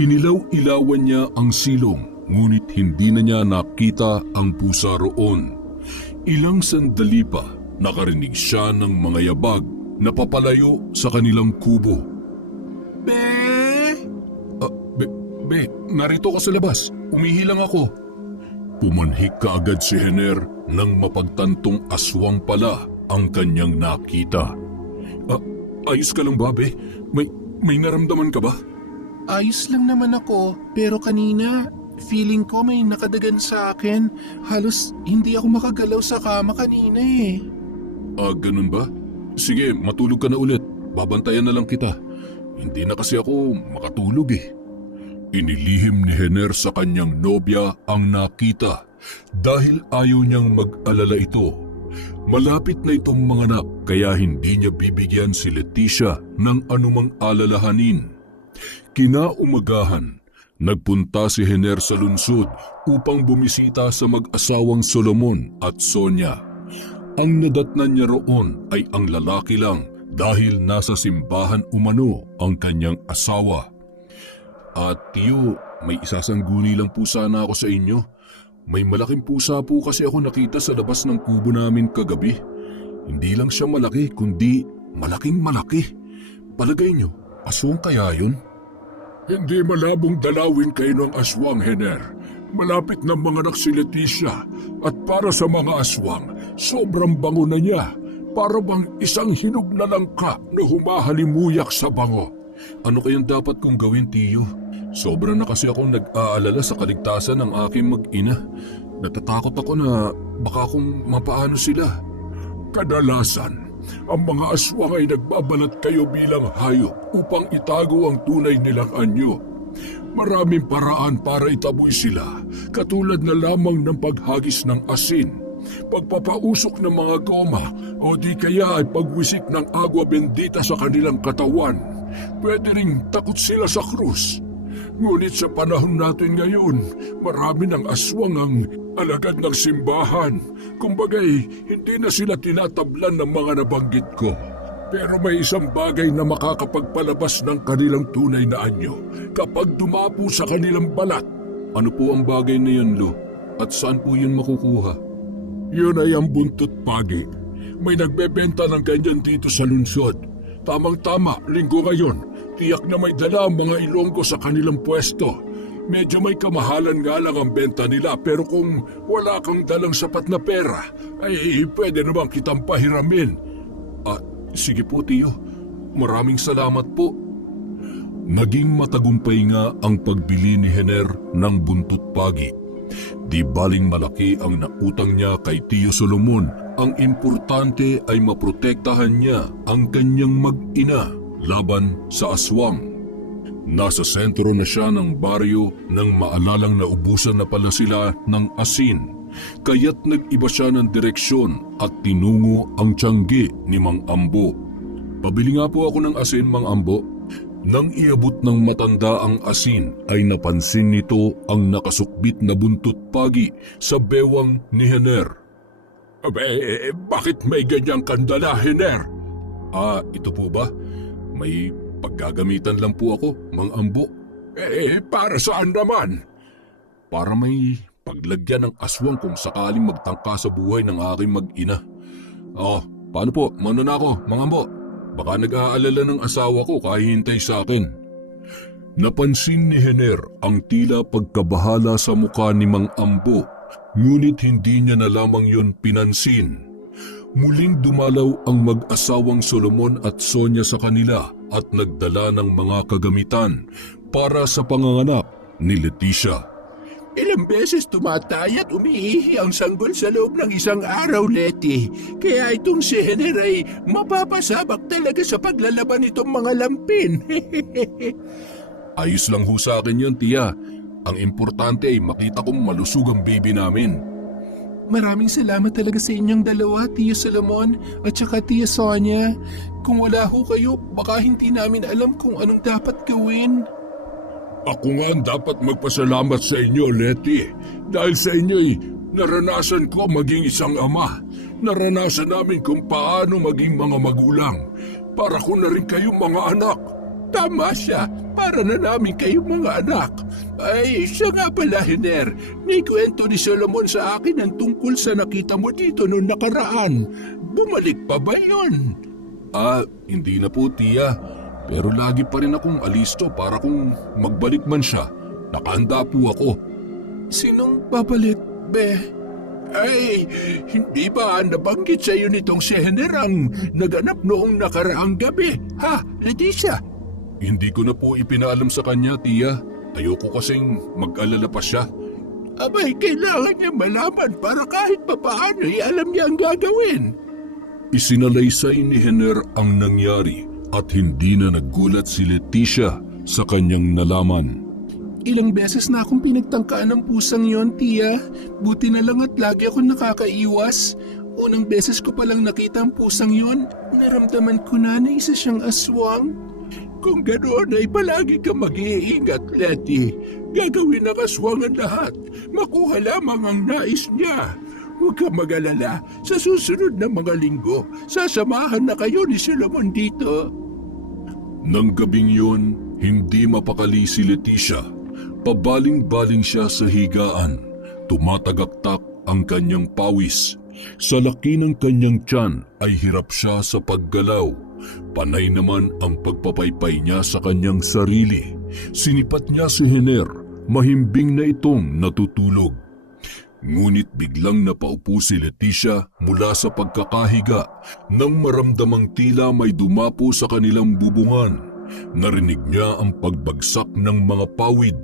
Inilaw-ilawan niya ang silong ngunit hindi na niya nakita ang pusa roon. Ilang sandali pa nakarinig siya ng mga yabag na papalayo sa kanilang kubo. Be! Be, narito ka sa labas. Umihi lang ako. Pumanhik kaagad si Hener nang mapagtantong aswang pala ang kanyang nakita. Ayos ka lang ba, Be? May naramdaman ka ba? Ayos lang naman ako, pero kanina, feeling ko may nakadagan sa akin. Halos hindi ako makagalaw sa kama kanina eh. Ganun ba? Sige, matulog ka na ulit. Babantayan na lang kita. Hindi na kasi ako makatulog eh. Inilihim ni Hener sa kanyang nobya ang nakita dahil ayaw niyang mag-alala ito. Malapit na itong manganak kaya hindi niya bibigyan si Leticia ng anumang alalahanin. Kinaumagahan, nagpunta si Hener sa lungsod upang bumisita sa mag-asawang Solomon at Sonia. Ang nadatnan niya roon ay ang lalaki lang dahil nasa simbahan umano ang kanyang asawa. At tiyo, may isasangguni lang po sana ako sa inyo. May malaking pusa po kasi ako nakita sa labas ng kubo namin kagabi. Hindi lang siya malaki kundi malaking malaki. Palagay nyo, aswang kaya yun? Hindi malabong dalawin kayo ng aswang, Hener. Malapit na manganak si Leticia at para sa mga aswang, sobrang bango na niya. Para bang isang hinog na langka na humahalimuyak sa bango. Ano kayang dapat kong gawin, tiyo? Sobra na kasi akong nag-aalala sa kaligtasan ng aking mag-ina. Natatakot ako na baka kung mapaano sila. Kadalasan, ang mga aswang ay nagbabalat kayo bilang hayop upang itago ang tunay nilang anyo. Maraming paraan para itaboy sila, katulad na lamang ng paghagis ng asin, pagpapausok ng mga goma o di kaya ay pagwisik ng agwa bendita sa kanilang katawan. Pwede ring takot sila sa krus. Ngunit sa panahon natin ngayon, marami ng aswang ang alagad ng simbahan. Kumbagay, hindi na sila tinatablan ng mga nabanggit ko. Pero may isang bagay na makakapagpalabas ng kanilang tunay na anyo kapag dumapo sa kanilang balat. Ano po ang bagay na yun, Lo? At saan po yun makukuha? Yun ay ang buntot pagi. May nagbebenta ng ganyan dito sa lungsod. Tamang-tama, linggo ngayon. tiyak na may dala ang mga Ilonggo sa kanilang pwesto. Medyo may kamahalan nga lang ang benta nila pero kung wala kang dalang sapat na pera, ay pwede naman kitang pahiramin. Sige po, tiyo. Maraming salamat po. Naging matagumpay nga ang pagbili ni Hener ng buntut pagi. Di baling malaki ang nautang niya kay Tiyo Solomon, ang importante ay maprotektahan niya ang kanyang mag-ina laban sa aswang. Nasa sentro na siya ng baryo nang maalalang naubusan na pala sila ng asin, kaya't nag-iba siya ng direksyon at tinungo ang tiyanggi ni Mang Ambo. Pabili nga po ako ng asin, Mang Ambo. Nang iabot ng matanda ang asin ay napansin nito ang nakasukbit na buntut pagi sa bewang ni Hener. Bakit may ganyang kandala, Hener? Ito po ba? May paggagamitan lang po ako, Mang Ambo. Para saan naman? Para may paglagyan ng aswang kung sakaling magtangka sa buhay ng aking mag-ina. Paano po? Mano na ako, Mang Ambo. Baka nag-aalala ng asawa ko kahihintay sa akin. Napansin ni Hener ang tila pagkabahala sa mukha ni Mang Ambo, ngunit hindi niya na lamang yun pinansin. Muling dumalaw ang mag-asawang Solomon at Sonia sa kanila at nagdala ng mga kagamitan para sa panganganak ni Leticia. Ilang beses tumatay at umiihi ang sanggol sa loob ng isang araw, Leti. Kaya itong si Hener ay mapapasabak talaga sa paglalaban nitong mga lampin. Ayos lang ho sa akin yan, tiya. Ang importante ay makita kong malusog ang baby namin. Maraming salamat talaga sa inyong dalawa, Tiyo Solomon at saka Tiyo Sonia. Kung wala ho kayo, baka hindi namin alam kung anong dapat gawin. Ako nga ang dapat magpasalamat sa inyo, Leti. Dahil sa inyo'y naranasan ko maging isang ama. Naranasan namin kung paano maging mga magulang. Para ko na rin kayong mga anak. Tama siya, para na namin kayong mga anak. Ay, siya nga pala, Hener. May kwento ni Solomon sa akin ang tungkol sa nakita mo dito noong nakaraan. Bumalik pa ba yun? Hindi na po, tiya. Pero lagi pa rin akong alisto para kung magbalik man siya. Nakahanda po ako. Sinong babalik, be? Ay, hindi ba nabanggit sa iyo nitong si Hener ang naganap noong nakaraang gabi? Ha, Leticia? Hindi ko na po ipinaalam sa kanya, tiya. Ayoko kasing mag-alala pa siya. Abay, kailangan niya malaman para kahit papaano alam niya ang gagawin. Isinalaysay ni Hener ang nangyari at hindi na nagulat si Leticia sa kanyang nalaman. Ilang beses na akong pinagtangkaan ng pusang yon, tiya. Buti na lang at lagi akong nakakaiwas. Unang beses ko palang nakita ang pusang yon, naramdaman ko na isa siyang aswang. Kung ganoon ay palagi ka mag-iingat, Letty. Gagawin ng aswang ang lahat. Makuha lamang ang nais niya. Huwag ka mag-alala. Sa susunod na mga linggo, sasamahan na kayo ni Solomon dito. Nang gabing yun, hindi mapakali si Leticia. Pabaling-baling siya sa higaan. Tumatagaktak ang kanyang pawis. Sa laki ng kanyang tiyan ay hirap siya sa paggalaw. Panay naman ang pagpapaypay niya sa kanyang sarili. Sinipat niya si Hener, mahimbing na itong natutulog. Ngunit biglang napaupo si Leticia mula sa pagkakahiga nang maramdamang tila may dumapo sa kanilang bubungan. Narinig niya ang pagbagsak ng mga pawid.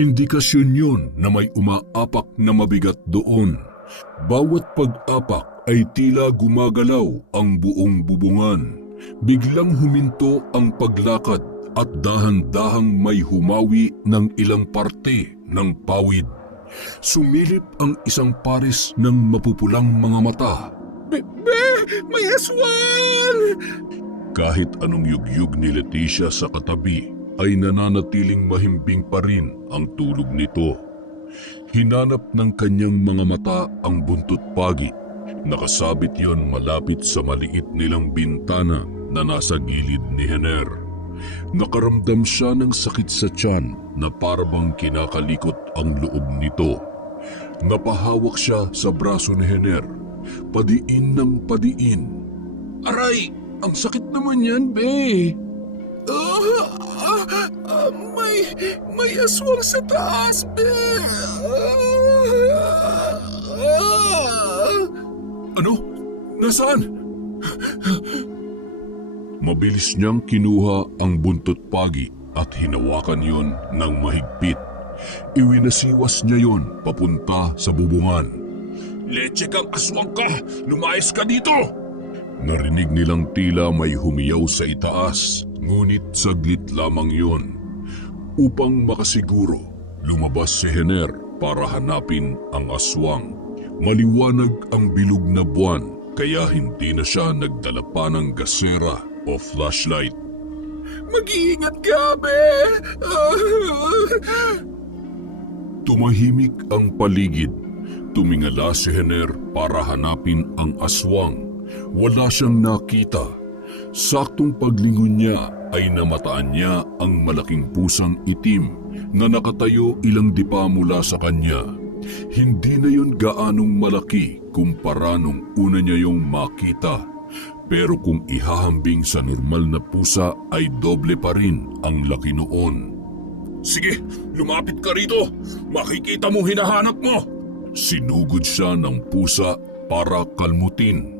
Indikasyon yun na may umaapak na mabigat doon. Bawat pag-apak ay tila gumagalaw ang buong bubungan. Biglang huminto ang paglakad at dahan-dahang may humawi ng ilang parte ng pawid. Sumilip ang isang pares ng mapupulang mga mata. May aswang! Kahit anong yugyug ni Leticia sa katabi, ay nananatiling mahimbing pa rin ang tulog nito. Hinanap ng kanyang mga mata ang buntot pagi. Nakasabit yon malapit sa maliit nilang bintana na nasa gilid ni Hener. Nakaramdam siya ng sakit sa tiyan na parabang kinakalikot ang loob nito. Napahawak siya sa braso ni Hener, padiin ng padiin. Aray, ang sakit naman yan, be. May aswang sa taas, be. Ano? Nasaan? Mabilis niyang kinuha ang buntot pagi at hinawakan yon ng mahigpit. Iwinasiwas niya yon papunta sa bubungan. Leche kang aswang ka! Lumayas ka dito! Narinig nilang tila may humiyaw sa itaas, ngunit saglit lamang yon. Upang makasiguro, lumabas si Hener para hanapin ang aswang. Maliwanag ang bilog na buwan, kaya hindi na siya nagdala pa ng gasera o flashlight. Mag-iingat ka, be. Tumahimik ang paligid. Tumingala si Hener para hanapin ang aswang. Wala siyang nakita. Saktong paglingon niya ay namataan niya ang malaking pusang itim na nakatayo ilang dipa mula sa kanya. Hindi na yun gaanong malaki kumpara nung una niya yung makita. Pero kung ihahambing sa normal na pusa ay doble pa rin ang laki noon. Sige, lumapit ka rito! Makikita mo hinahanap mo! Sinugod siya ng pusa para kalmutin.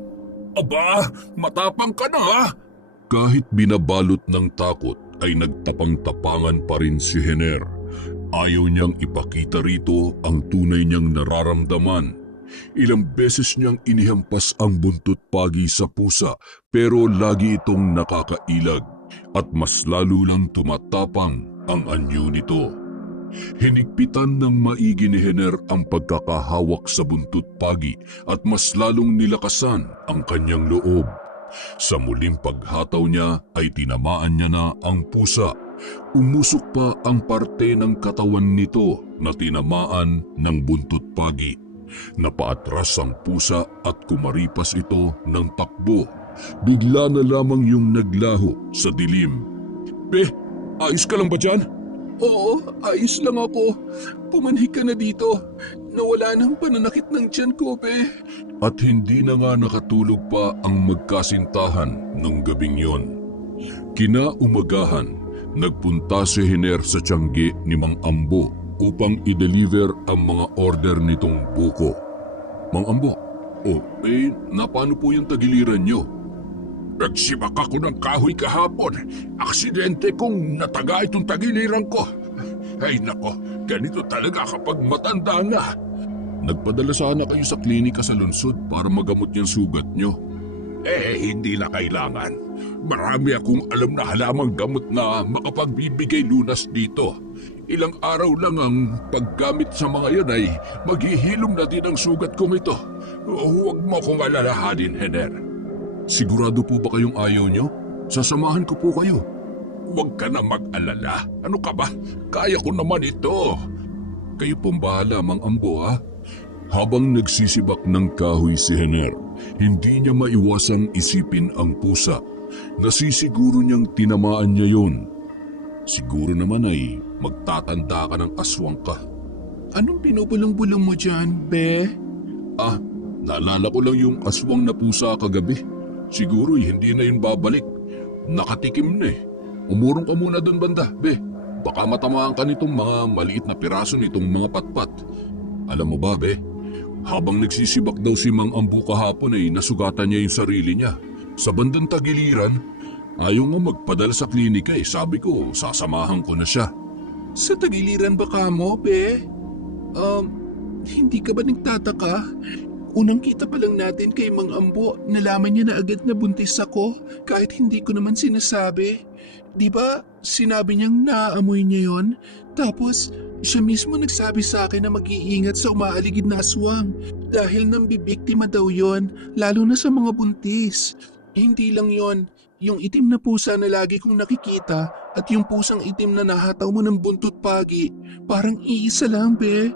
Aba, matapang ka na ha! Kahit binabalot ng takot ay nagtapang-tapangan pa rin si Hener. Ayaw niyang ipakita rito ang tunay niyang nararamdaman. Ilang beses niyang inihampas ang buntot pagi sa pusa pero lagi itong nakakailag at mas lalo lang tumatapang ang anyo nito. Hinigpitan ng maigi ni Hener ang pagkakahawak sa buntot pagi at mas lalong nilakasan ang kanyang loob. Sa muling paghataw niya ay tinamaan niya na ang pusa. Umusok pa ang parte ng katawan nito na tinamaan ng buntot pagi. Napaatras ang pusa at kumaripas ito ng takbo. Bigla na lamang yung naglaho sa dilim. Be, ayos ka lang ba dyan? Oo, ayos lang ako. Pumanhik ka na dito. Nawala ng pananakit ng tiyan ko, be. At hindi na nga nakatulog pa ang magkasintahan nung gabing yon. Kinaumagahan, nagpunta si Hener sa tiyangge ni Mang Ambo upang i-deliver ang mga order nitong buko. Mang Ambo, napano po yung tagiliran nyo? Nagsibak ako ng kahoy kahapon. Aksidente kong nataga itong tagiliran ko. Ay nako, ganito talaga kapag matanda na. Nagpadala sana kayo sa klinika sa lungsod para magamot yung sugat nyo. Hindi na kailangan. Marami akong alam na halamang gamot na makapagbibigay lunas dito. Ilang araw lang ang paggamit sa mga yan ay maghihilom na din ang sugat kong ito. Huwag mo akong alalahanin, Hener. Sigurado po ba kayong ayaw nyo? Sasamahan ko po kayo. Huwag ka na mag-alala. Ano ka ba? Kaya ko naman ito. Kayo pong bahala, Mang Ambo ha? Habang nagsisibak ng kahoy si Hener, hindi niya maiwasang isipin ang pusa. Nasisiguro niyang tinamaan niya yon. Siguro naman ay magtatanda ka ng aswang ka. Anong binubulong-bulong mo dyan, be? Naalala ko lang yung aswang na pusa kagabi. Siguro hindi na yun babalik. Nakatikim na eh. Umurong ka muna dun banda, be. Baka matamaan ka nitong mga maliit na piraso nitong mga patpat. Alam mo ba, be? Habang nagsisibak daw si Mang Ambu kahapon ay nasugatan niya yung sarili niya. Sa bandang tagiliran, ayaw nga magpadala sa klinika eh. Sabi ko, sasamahan ko na siya. Sa tagiliran ba ka mo, be? Hindi ka ba nagtataka? Unang kita pa lang natin kay Mang Ambo, nalaman niya na agad na buntis ako kahit hindi ko naman sinasabi. Di ba sinabi niyang naaamoy niya yon? Tapos siya mismo nagsabi sa akin na mag-iingat sa umaaligid na aswang dahil nang bibiktima daw yon, lalo na sa mga buntis. Hindi lang yon, yung itim na pusa na lagi kong nakikita at yung pusang itim na nahataw mo ng buntot pagi, parang iisa lang, be.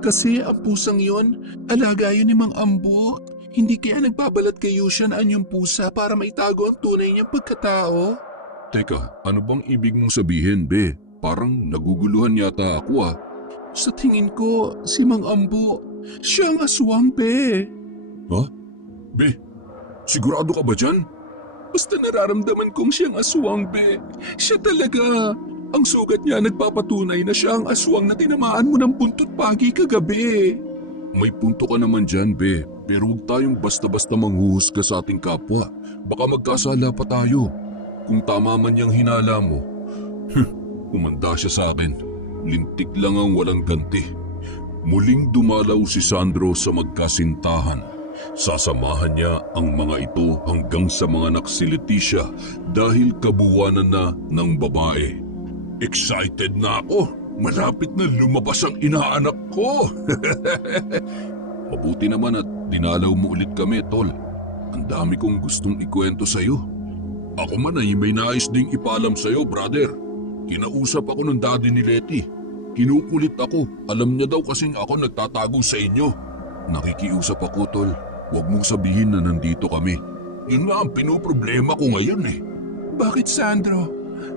Kasi ang pusang yon, alaga yun ni Mang Ambo. Hindi kaya nagbabalat kay Yushan ang yung pusa para maitago ang tunay niyang pagkatao? Teka, ano bang ibig mong sabihin, be? Parang naguguluhan yata ako ah. Sa tingin ko, si Mang Ambo, siya ang aswang, be. Ha? Be, sigurado ka ba dyan? Basta nararamdaman kong siyang aswang, be. Siya talaga. Ang sugat niya nagpapatunay na siya ang aswang na tinamaan mo ng buntot pagi kagabi. May punto ka naman dyan, be. Pero huwag tayong basta-basta manghuhusga sa ating kapwa. Baka magkasala pa tayo. Kung tama man yung hinala mo, umanda siya sa akin. Lintik lang ang walang ganti. Muling dumalaw si Sandro sa magkasintahan. Sasamahan niya ang mga ito hanggang sa mga anak si Leticia dahil kabuwanan na ng babae. Excited na ako. Malapit na lumabas ang inaanak ko. Mabuti naman at dinalaw mo ulit kami, tol. Ang dami kong gustong ikwento sa'yo. Ako man ay may nais ding ipaalam sa'yo, brother. Kinausap ako ng daddy ni Letty. Kinukulit ako. Alam niya daw kasing ako nagtatago sa inyo. Nakikiusap ako, tol. Huwag mong sabihin na nandito kami. Yun nga ang pinoproblema ko ngayon eh. Bakit, Sandro?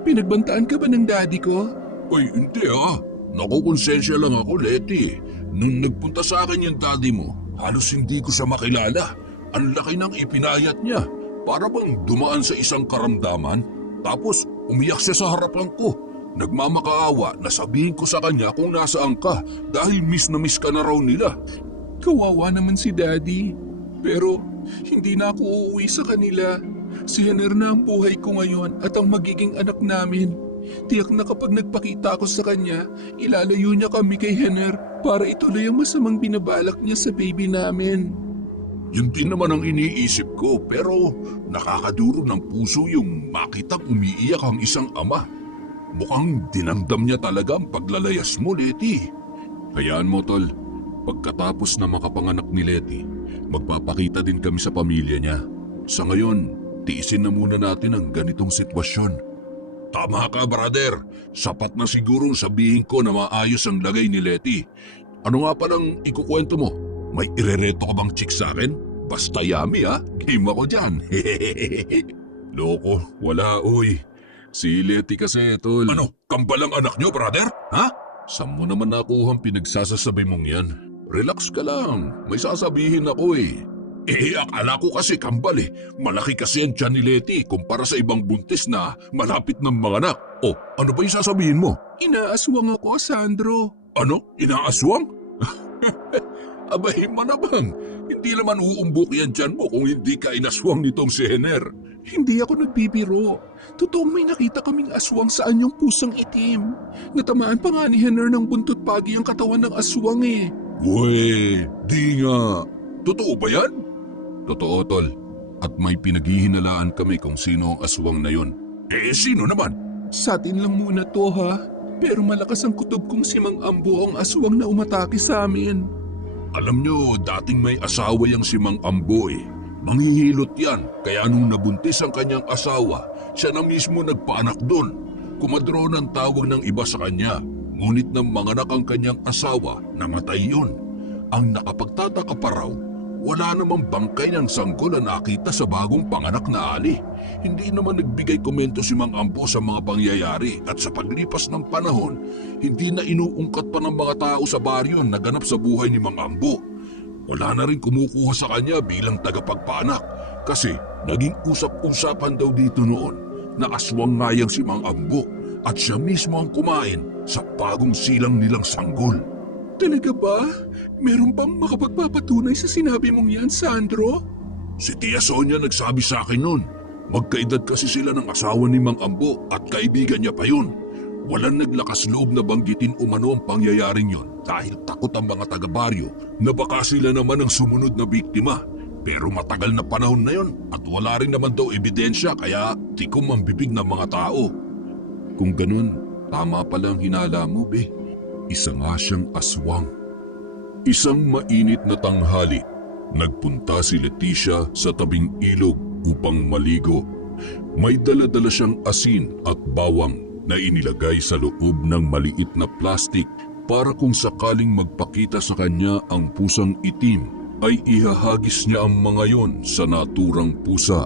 Pinagbantaan ka ba ng daddy ko? Ay, hindi ah. Nakukonsensya lang ako, Letty. Nung nagpunta sa akin yung daddy mo, halos hindi ko siya makilala. Ang laki ng ipinayat niya. Para bang dumaan sa isang karamdaman, tapos umiyak siya sa harapan ko. Nagmamakaawa na sabihin ko sa kanya kung nasaan ka dahil miss na miss ka na raw nila. Kawawa naman si daddy. Pero hindi na ako uuwi sa kanila. Si Henner na ang buhay ko ngayon at ang magiging anak namin. Tiyak na kapag nagpakita ako sa kanya, ilalayo niya kami kay Henner para ituloy ang masamang binabalak niya sa baby namin. Yun din naman ang iniisip ko pero nakakaduro ng puso yung makitang umiiyak ang isang ama. Mukhang dinamdam niya talaga ang paglalayas mo, Letty. Hayaan mo, tol. Pagkatapos na makapanganak ni Letty, magpapakita din kami sa pamilya niya. Sa ngayon, tiisin na muna natin ang ganitong sitwasyon. Tama ka, brother. Sapat na sigurong sabihin ko na maayos ang lagay ni Letty. Ano nga palang ikukwento mo? May irereto ka bang chick sa akin? Basta yummy ha, game ako dyan. Loko, wala uy. Si Letty kasi tol. Ano, kambal ang anak nyo, brother? Ha? Saan mo naman nakuha ang pinagsasasabi mong yan? Relax ka lang, may sasabihin ako eh. Akala ko kasi kambal eh. Malaki kasi ang tiyan ni Letty kumpara sa ibang buntis na malapit ng mga anak. Oh, ano ba yung sasabihin mo? Inaaswang ako, Sandro. Ano? Inaaswang? Abay, manabang. Hindi naman uumbok yan dyan mo kung hindi ka inaswang nitong si Henner. Hindi ako nagbibiro. Totoong may nakita kaming aswang sa anyong pusang itim. Natamaan pa nga ni Henner ng buntot pagi ang katawan ng aswang eh. Uy, di nga. Totoo ba yan? Totoo, tol. At may pinaghihinalaan kami kung sino ang aswang na yon. Sino naman? Sa atin lang muna to ha. Pero malakas ang kutob kong si Mang Ambo ang aswang na umatake sa amin. Alam nyo, dating may asawa yang si Mang Ambo eh. Manghihilot yan, kaya nung nabuntis ang kanyang asawa, siya na mismo nagpaanak doon. Kumadro ng tawag ng iba sa kanya, ngunit nang manganak ang kanyang asawa, namatay yun. Ang nakapagtataka pa raw, wala namang bangkay ng sanggol na nakita sa bagong panganak na ali. Hindi naman nagbigay komento si Mang Ambo sa mga pangyayari at sa paglipas ng panahon, hindi na inuungkat pa ng mga tao sa baryo na naganap sa buhay ni Mang Ambo. Wala na rin kumukuha sa kanya bilang tagapagpanak kasi naging usap-usapan daw dito noon na aswang ngayang si Mang Ambo at siya mismo ang kumain sa bagong silang nilang sanggol. Talaga ba? Meron bang makapagpapatunay sa sinabi mong yan, Sandro? Si Tia Sonia nagsabi sa akin noon. Magkaedad kasi sila ng asawa ni Mang Ambo at kaibigan niya pa yun. Walang naglakas loob na banggitin umano ang pangyayaring yon dahil takot ang mga taga-baryo na baka sila naman ang sumunod na biktima. Pero matagal na panahon na yon at wala rin naman daw ebidensya kaya tikom ang bibig ng mga tao. Kung ganun, tama pala ang hinala mo, be. Isa nga siyang aswang. Isang mainit na tanghali, nagpunta si Leticia sa tabing ilog upang maligo. May dala-dala siyang asin at bawang na inilagay sa loob ng maliit na plastik para kung sakaling magpakita sa kanya ang pusang itim ay ihahagis niya ang mga yon sa naturang pusa.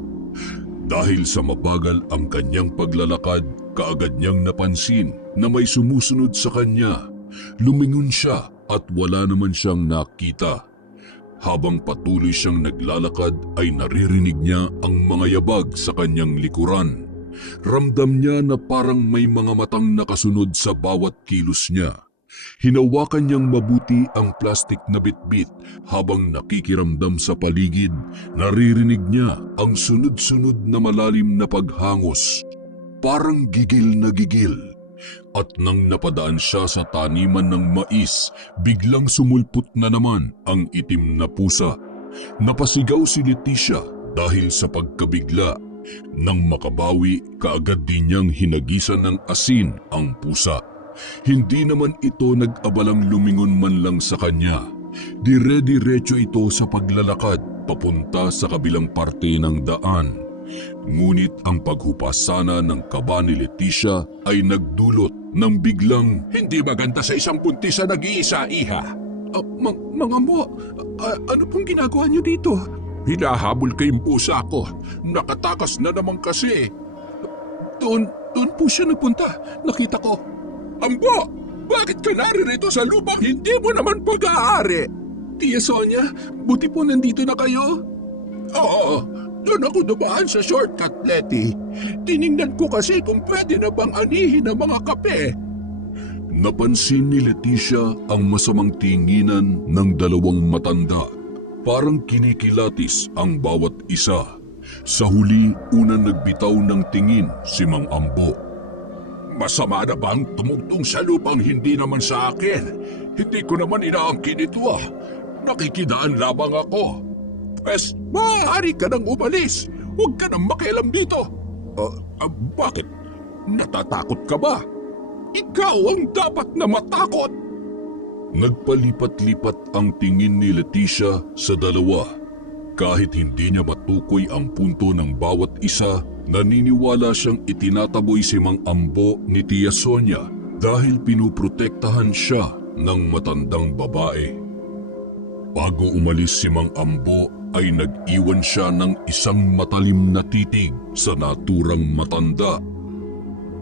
Dahil sa mabagal ang kanyang paglalakad, kaagad niyang napansin na may sumusunod sa kanya. Lumingon siya at wala naman siyang nakita. Habang patuloy siyang naglalakad ay naririnig niya ang mga yabag sa kanyang likuran. Ramdam niya na parang may mga matang nakasunod sa bawat kilos niya. Hinawakan niyang mabuti ang plastik na bitbit habang nakikiramdam sa paligid. Naririnig niya ang sunod-sunod na malalim na paghangos. Parang gigil na gigil. At nang napadaan siya sa taniman ng mais, biglang sumulpot na naman ang itim na pusa. Napasigaw si Leticia dahil sa pagkabigla. Nang makabawi, kaagad din niyang hinagisan ng asin ang pusa. Hindi naman ito nag-abalang lumingon man lang sa kanya. Dire-diretso ito sa paglalakad papunta sa kabilang parte ng daan. Ngunit ang paghupas sana ng kaba ni Leticia ay nagdulot ng biglang, Hindi maganda sa isang buntis na nag-iisa, iha. Mga ambo, ano pong ginagawa niyo dito? Hinahabol kayong pusa ko. Nakatakas na naman kasi. Doon po siya nagpunta. Nakita ko. Ambo, bakit ka naririto sa lubang hindi mo naman pag-aari? Tia Sonia, buti po nandito na kayo. Oo, doon ako dumaan sa shortcut, Letty. Tiningnan ko kasi kung pwede na bang anihin ang mga kape. napansin ni Leticia ang masamang tinginan ng dalawang matanda. Parang kinikilatis ang bawat isa. Sa huli, unang nagbitaw ng tingin si Mang Ambo. Masama na bang tumugtong sa lupang hindi naman sa akin? Hindi ko naman inaangkin ito ah. Nakikidaan lamang ako. Pwes, maaari ka nang umalis. Huwag ka nang makialam dito. Bakit? Natatakot ka ba? Ikaw ang dapat na matakot. Nagpalipat-lipat ang tingin ni Leticia sa dalawa. Kahit hindi niya matukoy ang punto ng bawat isa, naniniwala siyang itinataboy si Mang Ambo ni Tia Sonia dahil pinuprotektahan siya ng matandang babae. Bago umalis si Mang Ambo ay nag-iwan siya ng isang matalim na titig sa naturang matanda.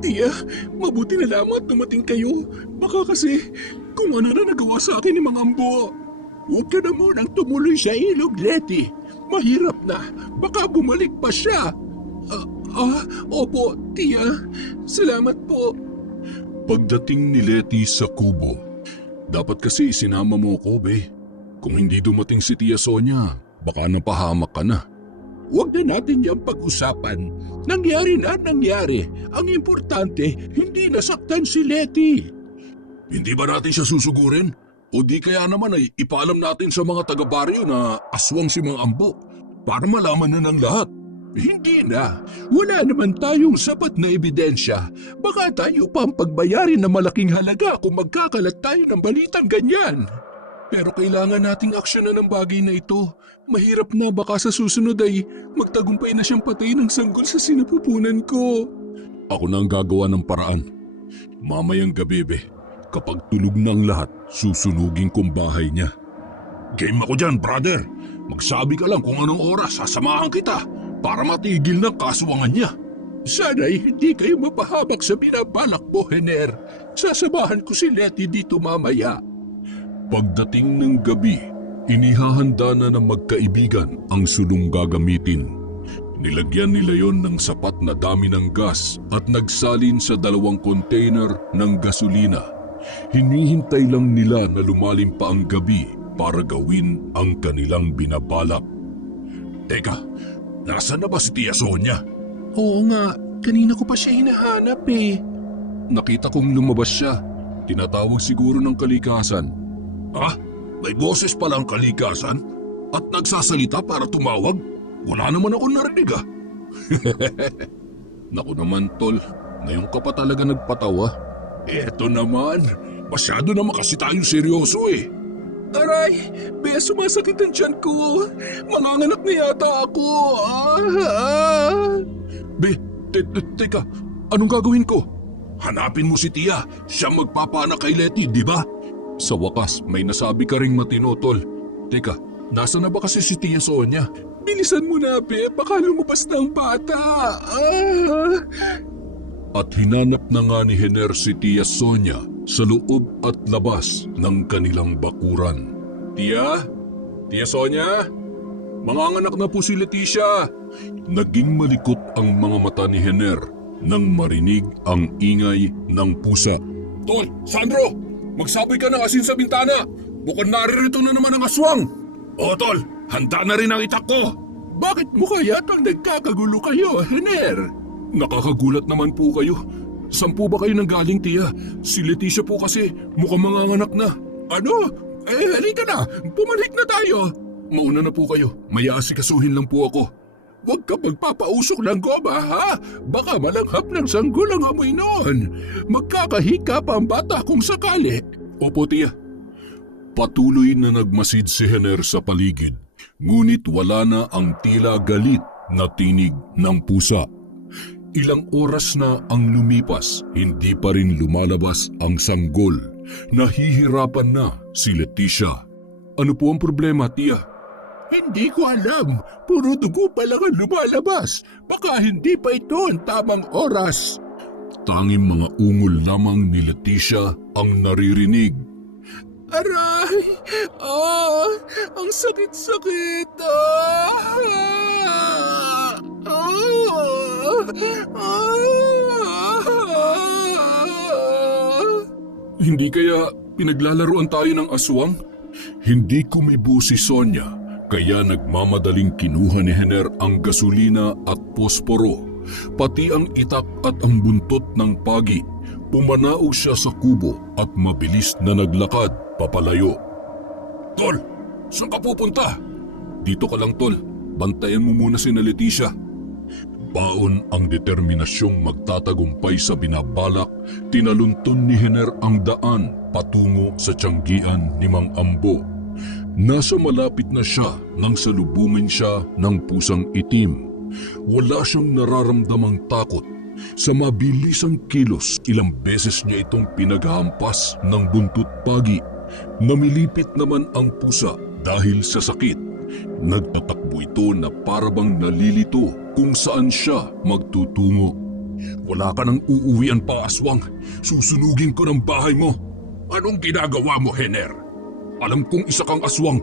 Tia, mabuti na lamang at dumating kayo. Baka kasi kung ano na nagawa sa akin ni Mang Ambo. Huwag ka na munang tumuloy sa ilog, Letty. Mahirap na. Baka bumalik pa siya. Opo, Tia. Salamat po. Pagdating ni Letty sa kubo, dapat kasi sinama mo ko, be. Kung hindi dumating si Tia Sonia, baka napahamak ka na. Huwag na natin yung pag-usapan. Nangyari na nangyari. Ang importante, hindi nasaktan si Letty. Hindi ba natin siya susugurin? O di kaya naman ay ipaalam natin sa mga taga-baryo na aswang si Mang Ambo para malaman na ng lahat. Hindi na. Wala naman tayong sapat na ebidensya. Baka tayo pa ang pagbayarin ng malaking halaga kung magkakalat tayo ng balitang ganyan. Pero kailangan nating aksyonan ng bagay na ito. Mahirap na baka sa susunod ay magtagumpay na siyang patayin ng sanggol sa sinapupunan ko. Ako na ang gagawa ng paraan. Mamayang gabi, be. Kapag tulog na ang lahat, susunugin kong bahay niya. Game ako dyan, brother. Magsabi ka lang kung anong oras, sasamahan kita para matigil ng kaswangan niya. Sana'y hindi kayo mapahabak sa binabalak mo, Hener. Sasamahan ko si Letty dito mamaya. Pagdating ng gabi, inihahanda na ng magkaibigan ang sulong gagamitin. Nilagyan nila yon ng sapat na dami ng gas at nagsalin sa 2 container ng gasolina. Hinihintay lang nila na lumalim pa ang gabi para gawin ang kanilang binabalak. Teka, nasaan na ba si Tia Sonia? Oo nga, kanina ko pa siya hinahanap eh. Nakita kong lumabas siya. Tinatawag siguro ng kalikasan. May boses palang kalikasan at nagsasalita para tumawag? Wala naman ako narinig ah. Naku naman, tol. Ngayon ka pa talaga nagpatawa. Eto naman, masyado naman kasi tayong seryoso eh. Aray, be, sumasakit ang tiyan ko. Manganganak na yata ako. Be, teka, anong gagawin ko? Hanapin mo si Tia, siya magpapanak kay Letty, di ba? Sa wakas, may nasabi ka ring matino, tol. Teka, nasa na ba kasi si Tia Sonia? Bilisan mo na, be, baka lumabas na ang bata. At hinanap na nga ni Hener si Tia Sonia sa loob at labas ng kanilang bakuran. Tia? Tia Sonia, manganganak na po si Leticia. Naging malikot ang mga mata ni Hener nang marinig ang ingay ng pusa. Tol, Sandro! Magsaboy ka ng asin sa bintana! Bukod naririto na naman ang aswang! O tol, handa na rin ang itak ko! Bakit mo kaya itong nagkakagulo kayo, Hener? Nakakagulat naman po kayo. Saan po ba kayo nanggaling, Tia? Si Leticia po kasi mukhang manganganak na. Ano? Halika na! Pumalik na tayo! Mauna na po kayo. May aasikasuhin lang po ako. Huwag ka magpapausok ng goma, ha? Baka malanghap ng sanggol ang amoy noon. Magkakahika pa ang bata kung sakali. Opo, Tia. Patuloy na nagmasid si Hener sa paligid, ngunit wala na ang tila galit na tinig ng pusa. Ilang oras na ang lumipas, hindi pa rin lumalabas ang sanggol. Nahihirapan na si Leticia. Ano po ang problema, Tia? Hindi ko alam. Puro dugo pa lang ang lumalabas. Baka hindi pa ito ang tamang oras. Tanging mga ungol lamang ni Leticia ang naririnig. Aray! Ang sakit-sakit! Hindi kaya pinaglalaruan tayo ng aswang? Hindi kumibo si Sonia, kaya nagmamadaling kinuha ni Hener ang gasolina at posporo, pati ang itak at ang buntot ng pagi. Pumanaog siya sa kubo at mabilis na naglakad papalayo. Tol, saan ka pupunta? Dito ka lang, Tol. Bantayan mo muna si Leticia. Baon ang determinasyong magtatagumpay sa binabalak, tinaluntun ni Hener ang daan patungo sa tiyanggian ni Mang Ambo. Nasa malapit na siya nang salubungin siya ng pusang itim. Wala siyang nararamdamang takot. Sa mabilisang kilos, ilang beses niya itong pinaghahampas ng buntut pagi. Namilipit naman ang pusa dahil sa sakit. Nagtatakbo ito na parabang nalilito kung saan siya magtutungo. Wala ka nang uuwian pa, aswang. Susunugin ko ng bahay mo. Anong ginagawa mo, Hener? Alam kong isa kang aswang.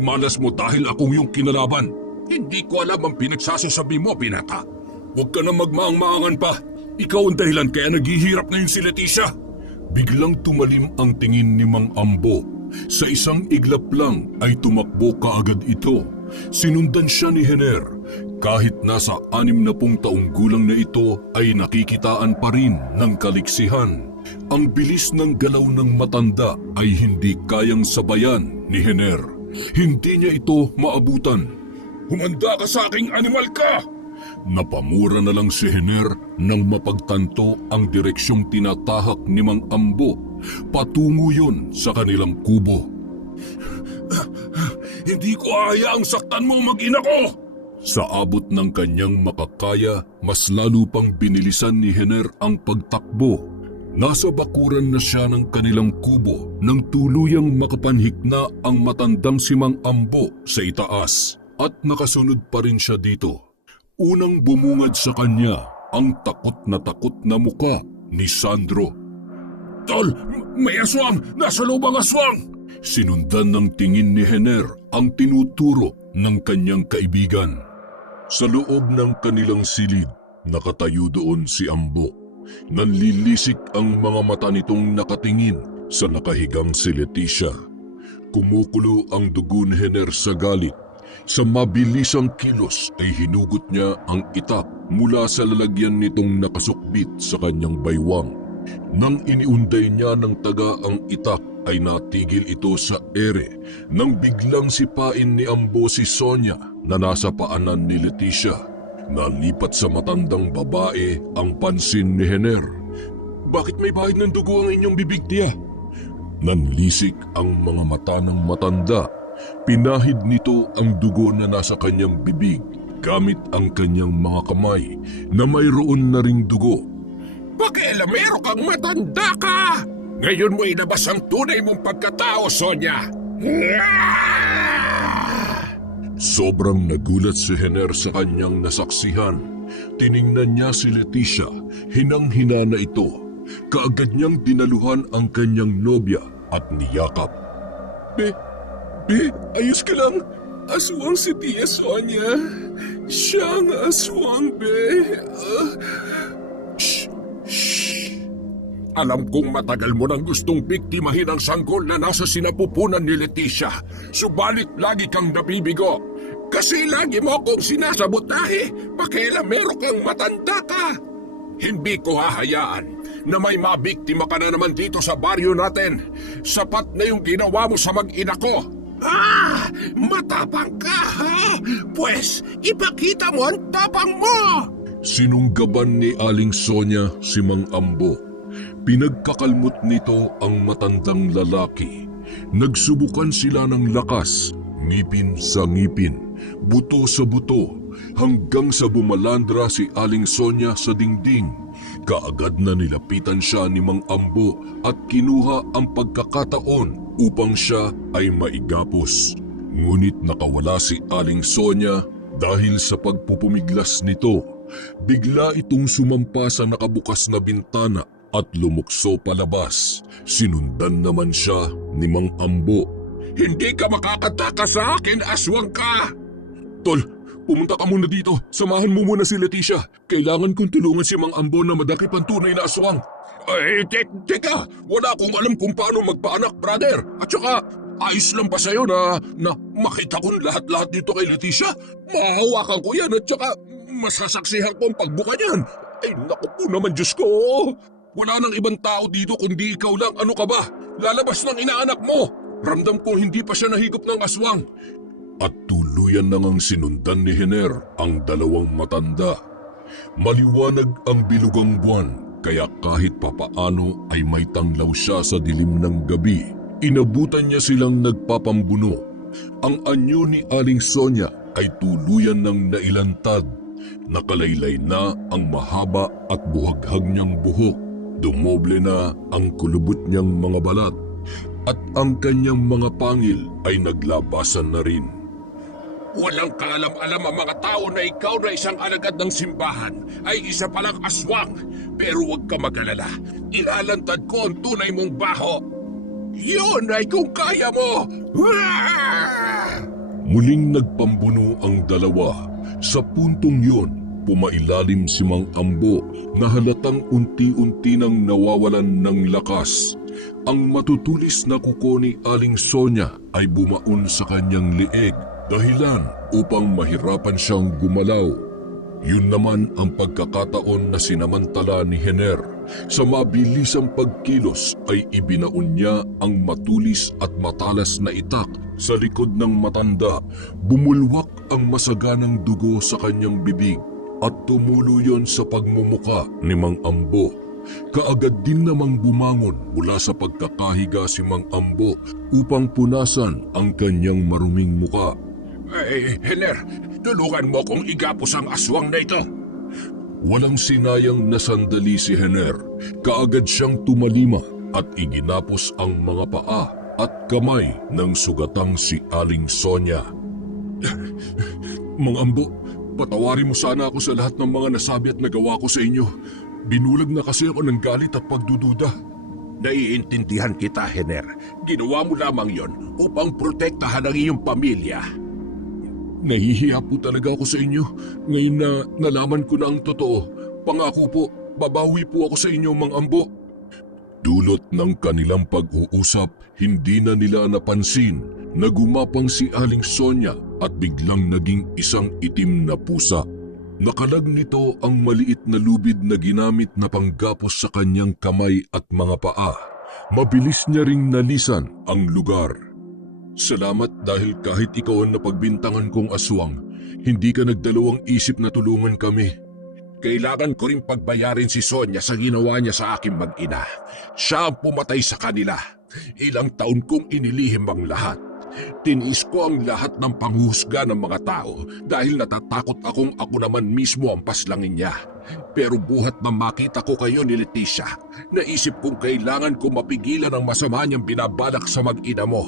Malas mo dahil akong yung kinalaban. Hindi ko alam ang pinagsasasabi mo, binata. Huwag ka na magmaang-maangan pa. Ikaw ang dahilan kaya naghihirap na yun si Leticia. Biglang tumalim ang tingin ni Mang Ambo. Sa isang iglap lang ay tumakbo kaagad ito. Sinundan siya ni Hener. Kahit nasa 60 taong gulang na ito ay nakikitaan pa rin ng kaliksihan. Ang bilis ng galaw ng matanda ay hindi kayang sabayan ni Hener. Hindi niya ito maabutan. Humanda ka sa aking animal ka! Napamura na lang si Hener nang mapagtanto ang direksyong tinatahak ni Mang Ambo. Patungo yun sa kanilang kubo. Hindi ko hayaang saktan mo mag-ina ko! Sa abot ng kanyang makakaya, mas lalo pang binilisan ni Hener ang pagtakbo. Nasa bakuran na siya ng kanilang kubo nang tuluyang makapanhik na ang matandang si Mang Ambo sa itaas at nakasunod pa rin siya dito. Unang bumungad sa kanya ang takot na muka ni Sandro. Tol, may aswang! Nasa loob ang aswang! Sinundan ng tingin ni Hener ang tinuturo ng kanyang kaibigan. Sa loob ng kanilang silid, nakatayo doon si Ambo. Nanlilisik ang mga mata nitong nakatingin sa nakahigang si Leticia. Kumukulo ang dugo ni Hener sa galit. Sa mabilisang kilos ay hinugot niya ang itak mula sa lalagyan nitong nakasukbit sa kanyang baywang. Nang iniunday niya ng taga ang itak ay natigil ito sa ere nang biglang sipain ni Ambo si Sonia na nasa paanan ni Leticia. Nalipat sa matandang babae ang pansin ni Hener. Bakit may bahid ng dugo ang inyong bibig, Tia? Nanlisik ang mga mata ng matanda. Pinahid nito ang dugo na nasa kanyang bibig gamit ang kanyang mga kamay na mayroon na ring dugo. Pakialamero kang matanda ka! Ngayon mo inabas ang tunay mong pagkatao, Sonia! Sobrang nagulat si Hener sa kanyang nasaksihan. Tiningnan niya si Leticia, hinang-hina na ito. Kaagad niyang dinaluhan ang kanyang nobya at niyakap. Be, ayos ka lang. Aswang si Tia Sonia. Siya ang aswang, be. Alam kong matagal mo nang gustong biktimahin ang sanggol na nasa sinapupunan ni Leticia. Subalit lagi kang nabibigo. Kasi lagi mo akong sinasabotahe. Pakialamero kang matanda ka. Hindi ko hahayaan na may mabiktima ka na naman dito sa baryo natin. Sapat na yung ginawa mo sa mag-ina ko. Matapang ka, ha? Pwes, ipakita mo ang tapang mo! Sinunggaban ni Aling Sonia si Mang Ambo. Pinagkakalmot nito ang matandang lalaki. Nagsubukan sila ng lakas, ngipin sa ngipin, buto sa buto, hanggang sa bumalandra si Aling Sonia sa dingding. Kaagad na nilapitan siya ni Mang Ambo at kinuha ang pagkakataon upang siya ay maigapos. Ngunit nakawala si Aling Sonia dahil sa pagpupumiglas nito. Bigla itong sumampa sa nakabukas na bintana at lumukso palabas. Sinundan naman siya ni Mang Ambo. Hindi ka makakatakas sa akin, aswang ka! Tol, pumunta ka muna dito. Samahan mo muna si Leticia. Kailangan kong tulungan si Mang Ambo na madakip ang tunay na aswang. Teka, wala akong alam kung paano magpaanak, brother. At saka, ayos lang ba sa'yo na makita kong lahat-lahat dito kay Leticia? Mahahawakan ko yan at saka masasaksihan ko ang pagbuka niyan. Ay, naku po naman, Diyos ko. Wala nang ibang tao dito kundi ikaw lang. Ano ka ba? Lalabas ng inaanak mo. Ramdam ko hindi pa siya nahigop ng aswang. At tuluyan na ngang sinundan ni Hener ang dalawang matanda. Maliwanag ang bilugang buwan, kaya kahit papaano ay may tanglaw siya sa dilim ng gabi. Inabutan niya silang nagpapambuno. Ang anyo ni Aling Sonia ay tuluyan ng nailantad. Nakalaylay na ang mahaba at buhaghag niyang buhok. Dumoble na ang kulubot niyang mga balat. At ang kanyang mga pangil ay naglabasan na rin. Walang kaalam-alam ang mga tao na ikaw na isang alagad ng simbahan ay isa palang aswang. Pero huwag ka mag-alala. Ilalantad ko ang tunay mong baho. Yun ay kung kaya mo! Muling nagpambuno ang dalawa. Sa puntong yun, pumailalim si Mang Ambo na halatang unti-unti nang nawawalan ng lakas. Ang matutulis na kuko ni Aling Sonia ay bumaon sa kanyang lieg, dahilan upang mahirapan siyang gumalaw. Yun naman ang pagkakataon na sinamantala ni Hener. Sa mabilisang pagkilos ay ibinaon niya ang matulis at matalas na itak sa likod ng matanda. Bumulwak ang masaganang dugo sa kanyang bibig at tumulo yon sa pagmumuka ni Mang Ambo. Kaagad din namang bumangon mula sa pagkakahiga si Mang Ambo upang punasan ang kanyang maruming muka. Hener, tulungan mo kong igapos ang aswang na ito. Walang sinayang na sandali si Hener. Kaagad siyang tumalima at iginapos ang mga paa at kamay ng sugatang si Aling Sonia. Mang Ambo, patawarin mo sana ako sa lahat ng mga nasabi at nagawa ko sa inyo. Binulag na kasi ako ng galit at pagdududa. Naiintindihan kita, Hener. Ginawa mo lamang yon upang protektahan ang iyong pamilya. Nahihiya po talaga ako sa inyo. Ngayon na nalaman ko na ang totoo, pangako po, babawi po ako sa inyo, Mang Ambo. Dulot ng kanilang pag-uusap, hindi na nila napansin na gumapang si Aling Sonia at biglang naging isang itim na pusa. Nakalag nito ang maliit na lubid na ginamit na panggapos sa kanyang kamay at mga paa. Mabilis niya ring nalisan ang lugar. Salamat dahil kahit ikaw ang napagbintangan kong aswang, hindi ka nagdalawang isip na tulungan kami. Kailangan ko rin pagbayarin si Sonia sa ginawa niya sa aking mag-ina. Siya ang pumatay sa kanila. Ilang taon kong inilihim ang lahat. Tiniis ko ang lahat ng panghuhusga ng mga tao dahil natatakot akong ako naman mismo ang paslangin niya. Pero buhat na makita ko kayo ni Leticia, naisip kong kailangan ko mapigilan ang masama niyang binabalak sa mag-ina mo.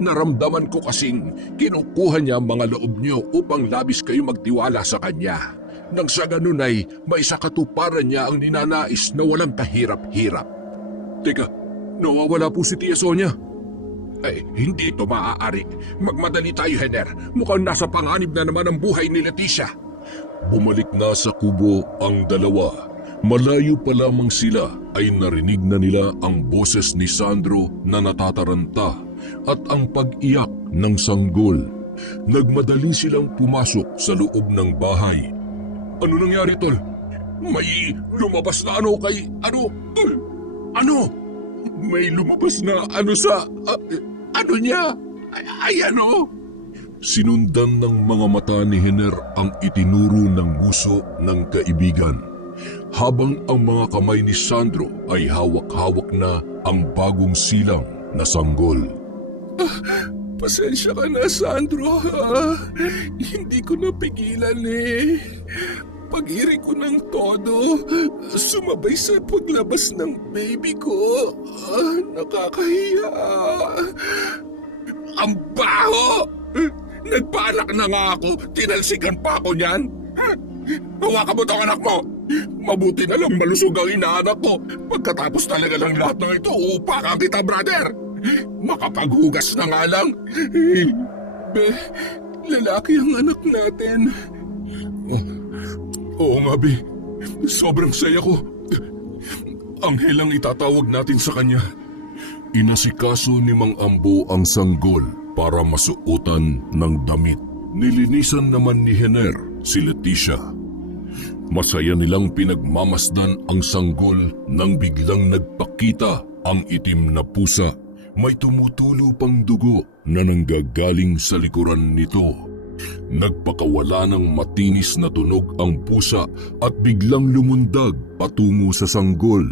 Naramdaman ko kasing kinukuha niya ang mga loob niyo upang labis kayo magtiwala sa kanya. Nang sa ganun ay may sakatuparan niya ang ninanais na walang kahirap-hirap. Teka, nawawala po si Tia Sonia. Ay, hindi ito maaari. Magmadali tayo, Henner. Mukhang nasa panganib na naman ang buhay ni Leticia. Bumalik na sa kubo ang dalawa. Malayo pa lamang sila ay narinig na nila ang boses ni Sandro na natataranta at ang pag-iyak ng sanggol. Nagmadali silang pumasok sa loob ng bahay. Ano nangyari, Tol? May lumabas na ano kay... Ano? May lumabas na ano sa... ano niya? Ay ano? Sinundan ng mga mata ni Henner ang itinuro ng nguso ng kaibigan. Habang ang mga kamay ni Sandro ay hawak-hawak na ang bagong silang na sanggol. Pasensya ka na, Sandro. Hindi ko napigilan eh. Pag-iri ko ng todo, sumabay sa paglabas ng baby ko. Nakakahiya. Ang baho! Nagpaanak na nga ako. Tinalsikan pa ako niyan. Hawakan mo tong anak mo. Mabuti na lang malusog ang inaanak ko. Pagkatapos talaga ng lahat ng ito, upakan kita, brother. Makapaghugas na nga lang. Lalaki ang anak natin. Oo nga, Be. Sobrang saya ko. Anghel ang itatawag natin sa kanya. Inasikaso ni Mang Ambo ang sanggol para masuotan ng damit. Nilinisan naman ni Henner si Leticia. Masaya nilang pinagmamasdan ang sanggol nang biglang nagpakita ang itim na pusa. May tumutulo pang dugo na nanggagaling sa likuran nito. Nagpakawala ng matinis na tunog ang pusa at biglang lumundag patungo sa sanggol.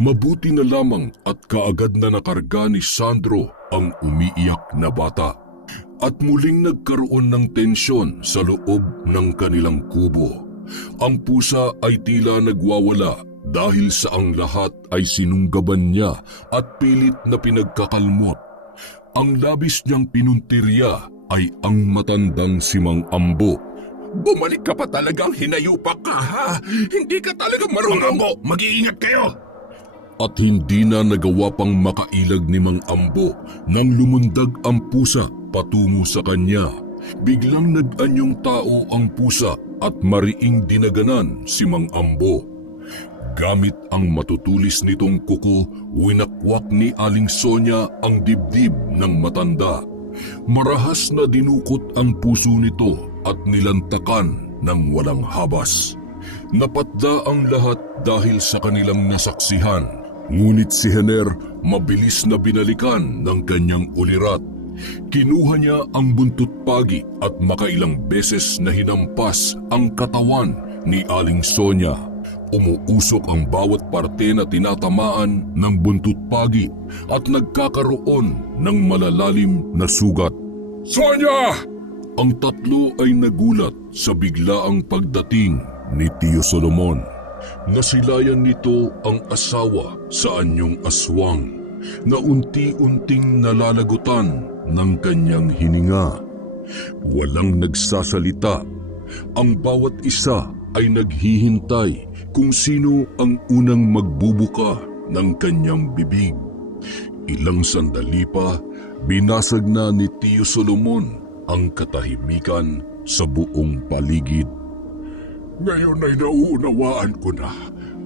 Mabuti na lamang at kaagad na nakarga ni Sandro ang umiiyak na bata. At muling nagkaroon ng tensyon sa loob ng kanilang kubo. Ang pusa ay tila nagwawala dahil sa ang lahat ay sinunggaban niya at pilit na pinagkakalmot. Ang labis niyang pinuntirya ay ang matandang si Mang Ambo. Bumalik ka pa talagang hinayupak ka, ha? Hindi ka talaga marunong. Ambo, mag-iingat kayo! At hindi na nagawa pang makailag ni Mang Ambo nang lumundag ang pusa patungo sa kanya. Biglang nag-anyong tao ang pusa at mariing dinaganan si Mang Ambo. Gamit ang matutulis nitong kuko, winakwak ni Aling Sonia ang dibdib ng matanda. Marahas na dinukot ang puso nito at nilantakan ng walang habas. Napatda ang lahat dahil sa kanilang nasaksihan. Ngunit si Henner mabilis na binalikan ng kanyang ulirat. Kinuha niya ang buntot pagi at makailang beses na hinampas ang katawan ni Aling Sonia. Umuusok ang bawat parte na tinatamaan ng buntot pagi at nagkakaroon ng malalalim na sugat. Sonia! Ang tatlo ay nagulat sa biglaang pagdating ni Tio Solomon. Nasilayan nito ang asawa sa anyong aswang na unti-unting nalalagutan ng kanyang hininga. Walang nagsasalita. Ang bawat isa ay naghihintay kung sino ang unang magbubuka ng kanyang bibig. Ilang sandali pa, binasag na ni Tio Solomon ang katahimikan sa buong paligid. Ngayon ay nauunawaan ko na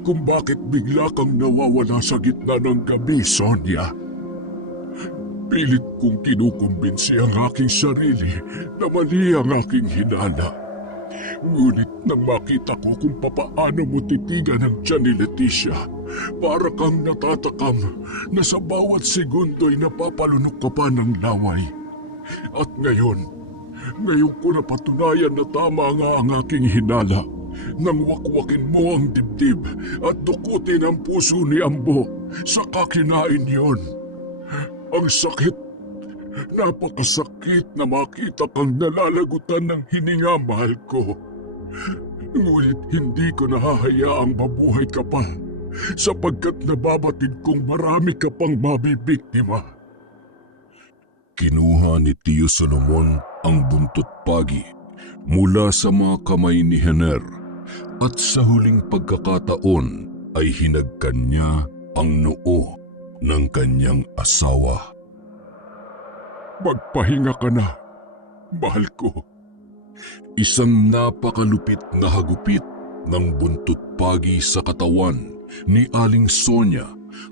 kung bakit bigla kang nawawala sa gitna ng gabi, Sonia. Pilit kong kinukumbinsi ang aking sarili na mali ang aking hinala. Ngunit nang makita ko kung papaano mo titigan ang tiyan ni Leticia, para kang natatakam na sa bawat segundo'y napapalunok ka pa ng laway. At ngayon ko napatunayan na tama nga ang aking hinala nang wakwakin mo ang dibdib at dukutin ang puso ni Ambo sa kakinain yon. Ang sakit, napakasakit na makita kang nalalagutan ng hininga, mahal ko. Ngunit hindi ko nahahayaang mabuhay ka pa sapagkat nababatid kong marami ka pang mabibiktima. Kinuha ni Tio Solomon ang buntot pagi mula sa mga kamay ni Henner at sa huling pagkakataon ay hinagkan niya ang noo ng kanyang asawa. Magpahinga ka na, mahal ko. Isang napakalupit na hagupit ng buntot pagi sa katawan ni Aling Sonia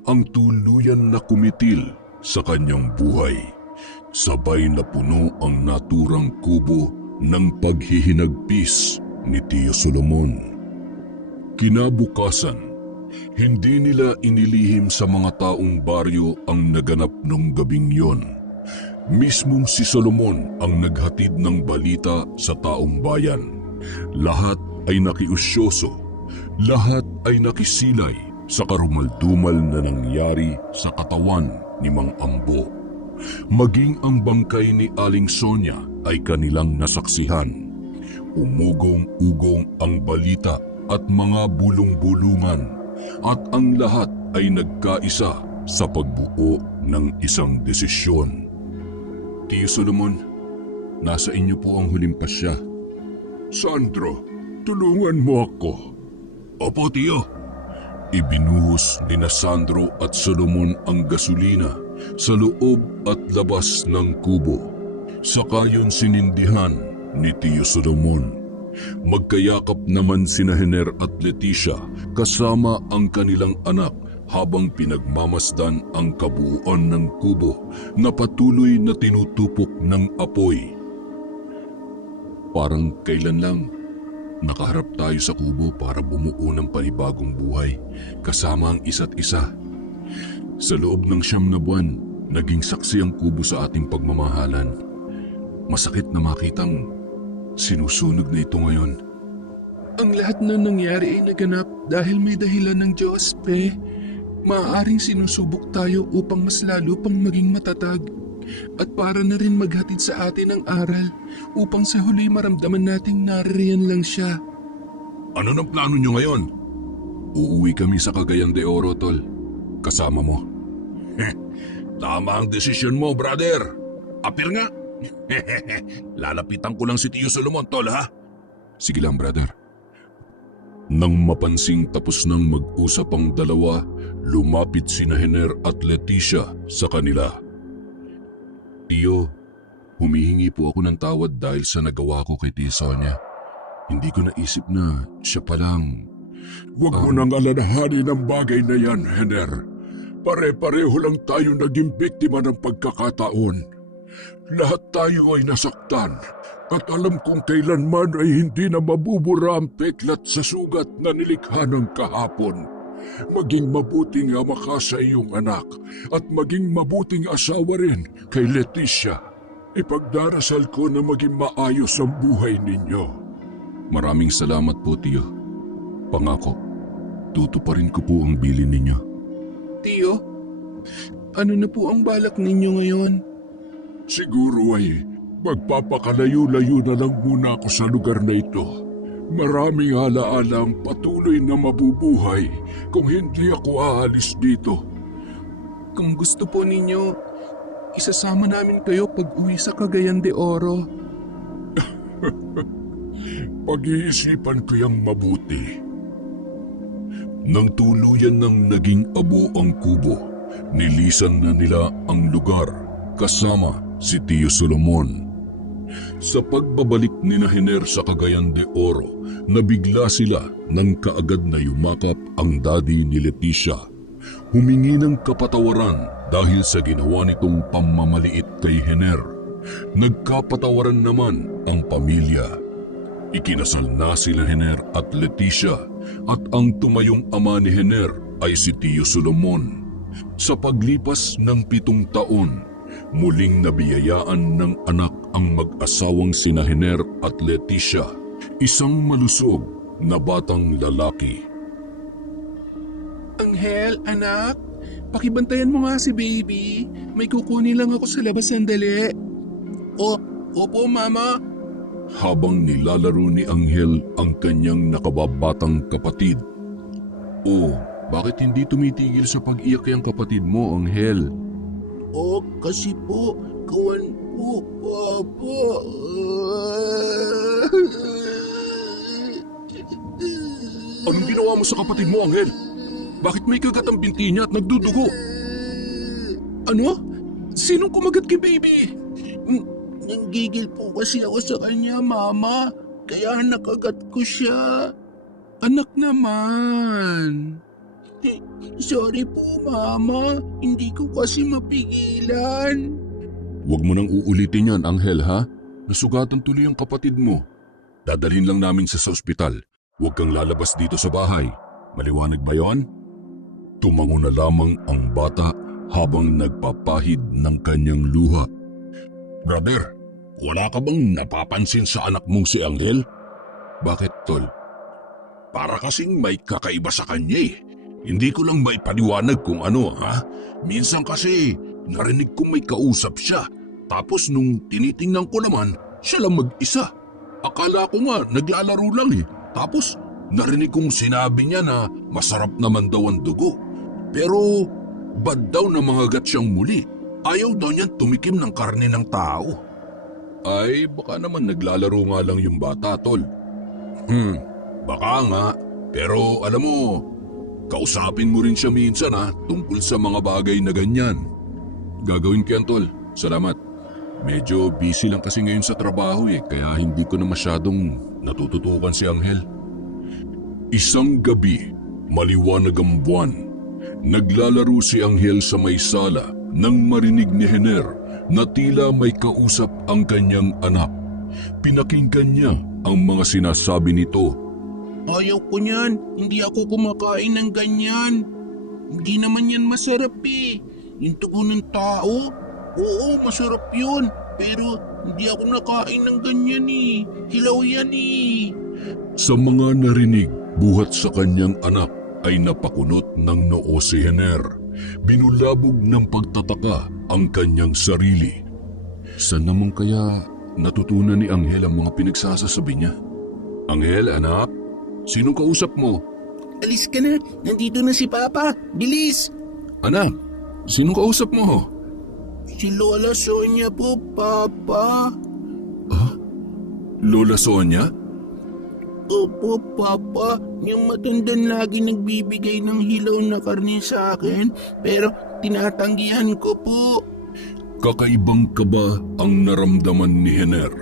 ang tuluyan na kumitil sa kanyang buhay. Sabay na puno ang naturang kubo ng paghihinagpis ni Tio Solomon. Kinabukasan, hindi nila inilihim sa mga taong baryo ang naganap nung gabing yon. Mismong si Solomon ang naghatid ng balita sa taong bayan. Lahat ay nakiusyoso, lahat ay nakisilay sa karumaldumal na nangyari sa katawan ni Mang Ambo. Maging ang bangkay ni Aling Sonia ay kanilang nasaksihan. Umugong-ugong ang balita at mga bulong-bulungan at ang lahat ay nagkaisa sa pagbuo ng isang desisyon. Tio Solomon, nasa inyo po ang huling pasya. Sandro, tulungan mo ako. Opo, Tio. Ibinuhos ni na Sandro at Solomon ang gasolina sa loob at labas ng kubo. Saka yun sinindihan ni Tio Solomon. Magkayakap naman sina Hener at Leticia kasama ang kanilang anak habang pinagmamasdan ang kabuuan ng kubo na patuloy na tinutupok ng apoy. Parang kailan lang nakaharap tayo sa kubo para bumuo ng panibagong buhay kasama ang isa't isa. Sa loob ng 9 na buwan, naging saksi ang kubo sa ating pagmamahalan. Masakit na makitang sinusunog na ito ngayon. Ang lahat na nangyari ay naganap dahil may dahilan ng Diyos, Pe. Maaaring sinusubok tayo upang mas lalo pang maging matatag at para na rin maghatid sa atin ang aral upang sa huli maramdaman nating naririyan lang siya. Ano ng plano nyo ngayon? Uuwi kami sa Cagayan de Oro, Tol. Kasama mo. Tama ang desisyon mo, brother. Apir nga. Lalapitan ko lang si Tio Solomon, Tol, ha? Sige lang, brother. Nang mapansing tapos nang mag-usap ang dalawa, lumapit sina Hener at Leticia sa kanila. Tio, humihingi po ako ng tawad dahil sa nagawa ko kay Tia Sonia. Hindi ko naisip na siya palang... Huwag mo nang alalahanin ang bagay na yan, Hener. Pare-pareho lang tayo naging biktima ng pagkakataon. Lahat tayo ay nasaktan at alam kong kailanman ay hindi na mabubura ang peklat sa sugat na nilikha ng kahapon. Maging mabuting ama ka sa iyong anak at maging mabuting asawa rin kay Leticia. Ipagdarasal ko na maging maayos ang buhay ninyo. Maraming salamat po, Tio. Pangako, tutuparin ko po ang bilin ninyo. Tio, ano na po ang balak ninyo ngayon? Siguro ay magpapakalayo-layo na lang muna ako sa lugar na ito. Maraming alaala ang patuloy na mabubuhay kung hindi ako aalis dito. Kung gusto po ninyo, isasama namin kayo pag-uwi sa Cagayan de Oro. Pag-iisipan ko yung mabuti. Nang tuluyan ng naging abo ang kubo, nilisan na nila ang lugar kasama si Tio Solomon. Sa pagbabalik ni na Hener sa Cagayan de Oro, nabigla sila nang kaagad na yumakap ang daddy ni Leticia. Humingi ng kapatawaran dahil sa ginawa nitong pamamaliit kay Hener. Nagkapatawaran naman ang pamilya. Ikinasal na sila Hener at Leticia at ang tumayong ama ni Hener ay si Tio Solomon. Sa paglipas ng 7 taon, muling nabiyayaan ng anak ang mag-asawang sina Hener at Leticia, isang malusog na batang lalaki. Anghel, anak, pakibantayan mo nga si baby. May kukunin lang ako sa labas sandali. Opo, mama. Habang nilalaro ni Anghel ang kanyang nakababatang kapatid. Bakit hindi tumitigil sa pag-iyak ang kapatid mo, Anghel? Kasi po, kawan po, Papa. Anong ginawa mo sa kapatid mo, Anghel? Bakit may kagat ang binti niya at nagdudugo? Ano? Sinong kumagat kay baby? Nanggigil po kasi ako sa kanya, Mama. Kaya nakagat ko siya. Anak naman. Sorry po, Mama. Hindi ko kasi mapigilan. Huwag mo nang uulitin yan, Anghel, ha? Nasugatan tuloy ang kapatid mo. Dadalhin lang namin sa ospital. Huwag kang lalabas dito sa bahay. Maliwanag ba yon? Tumango na lamang ang bata habang nagpapahid ng kanyang luha. Brother, wala ka bang napapansin sa anak mong si Anghel? Bakit, Tol? Para kasing may kakaiba sa kanya eh. Hindi ko lang may paliwanag kung ano, ha? Minsan kasi narinig kong may kausap siya. Tapos nung tinitingnan ko naman, siya lang mag-isa. Akala ko nga naglalaro lang eh. Tapos narinig kong sinabi niya na masarap naman daw ang dugo. Pero bad daw na mangagat siyang muli. Ayaw daw niyan tumikim ng karne ng tao. Ay, baka naman naglalaro nga lang yung bata, Tol. Baka nga. Pero alam mo, kausapin mo rin siya minsan ha, tungkol sa mga bagay na ganyan. Gagawin ko yan, Tol. Salamat. Medyo busy lang kasi ngayon sa trabaho eh, kaya hindi ko na masyadong natututukan si Anghel. Isang gabi, maliwanag ang buwan. Naglalaro si Anghel sa may sala nang marinig ni Hener na tila may kausap ang kanyang anak. Pinakinggan niya ang mga sinasabi nito. Ayaw ko niyan. Hindi ako kumakain ng ganyan. Hindi naman yan masarap eh. Yung tugo ng tao, oo masarap yun. Pero hindi ako nakain ng ganyan eh. Hilaw yan eh. Sa mga narinig buhat sa kanyang anak ay napakunot ng noo si Hener. Binulabog ng pagtataka ang kanyang sarili. Saan naman kaya natutunan ni Anghel ang mga pinagsasasabi niya? Anghel, anak? Sinong kausap mo? Alis ka na. Nandito na si Papa. Bilis. Anak, sinong kausap mo? Si Lola Sonia po, Papa. Lola Sonia? Opo, Papa. Yung matandang lagi nagbibigay ng hilaw na karne sa akin, pero tinatanggihan ko po. Kakaibang kaba ang naramdaman ni Hener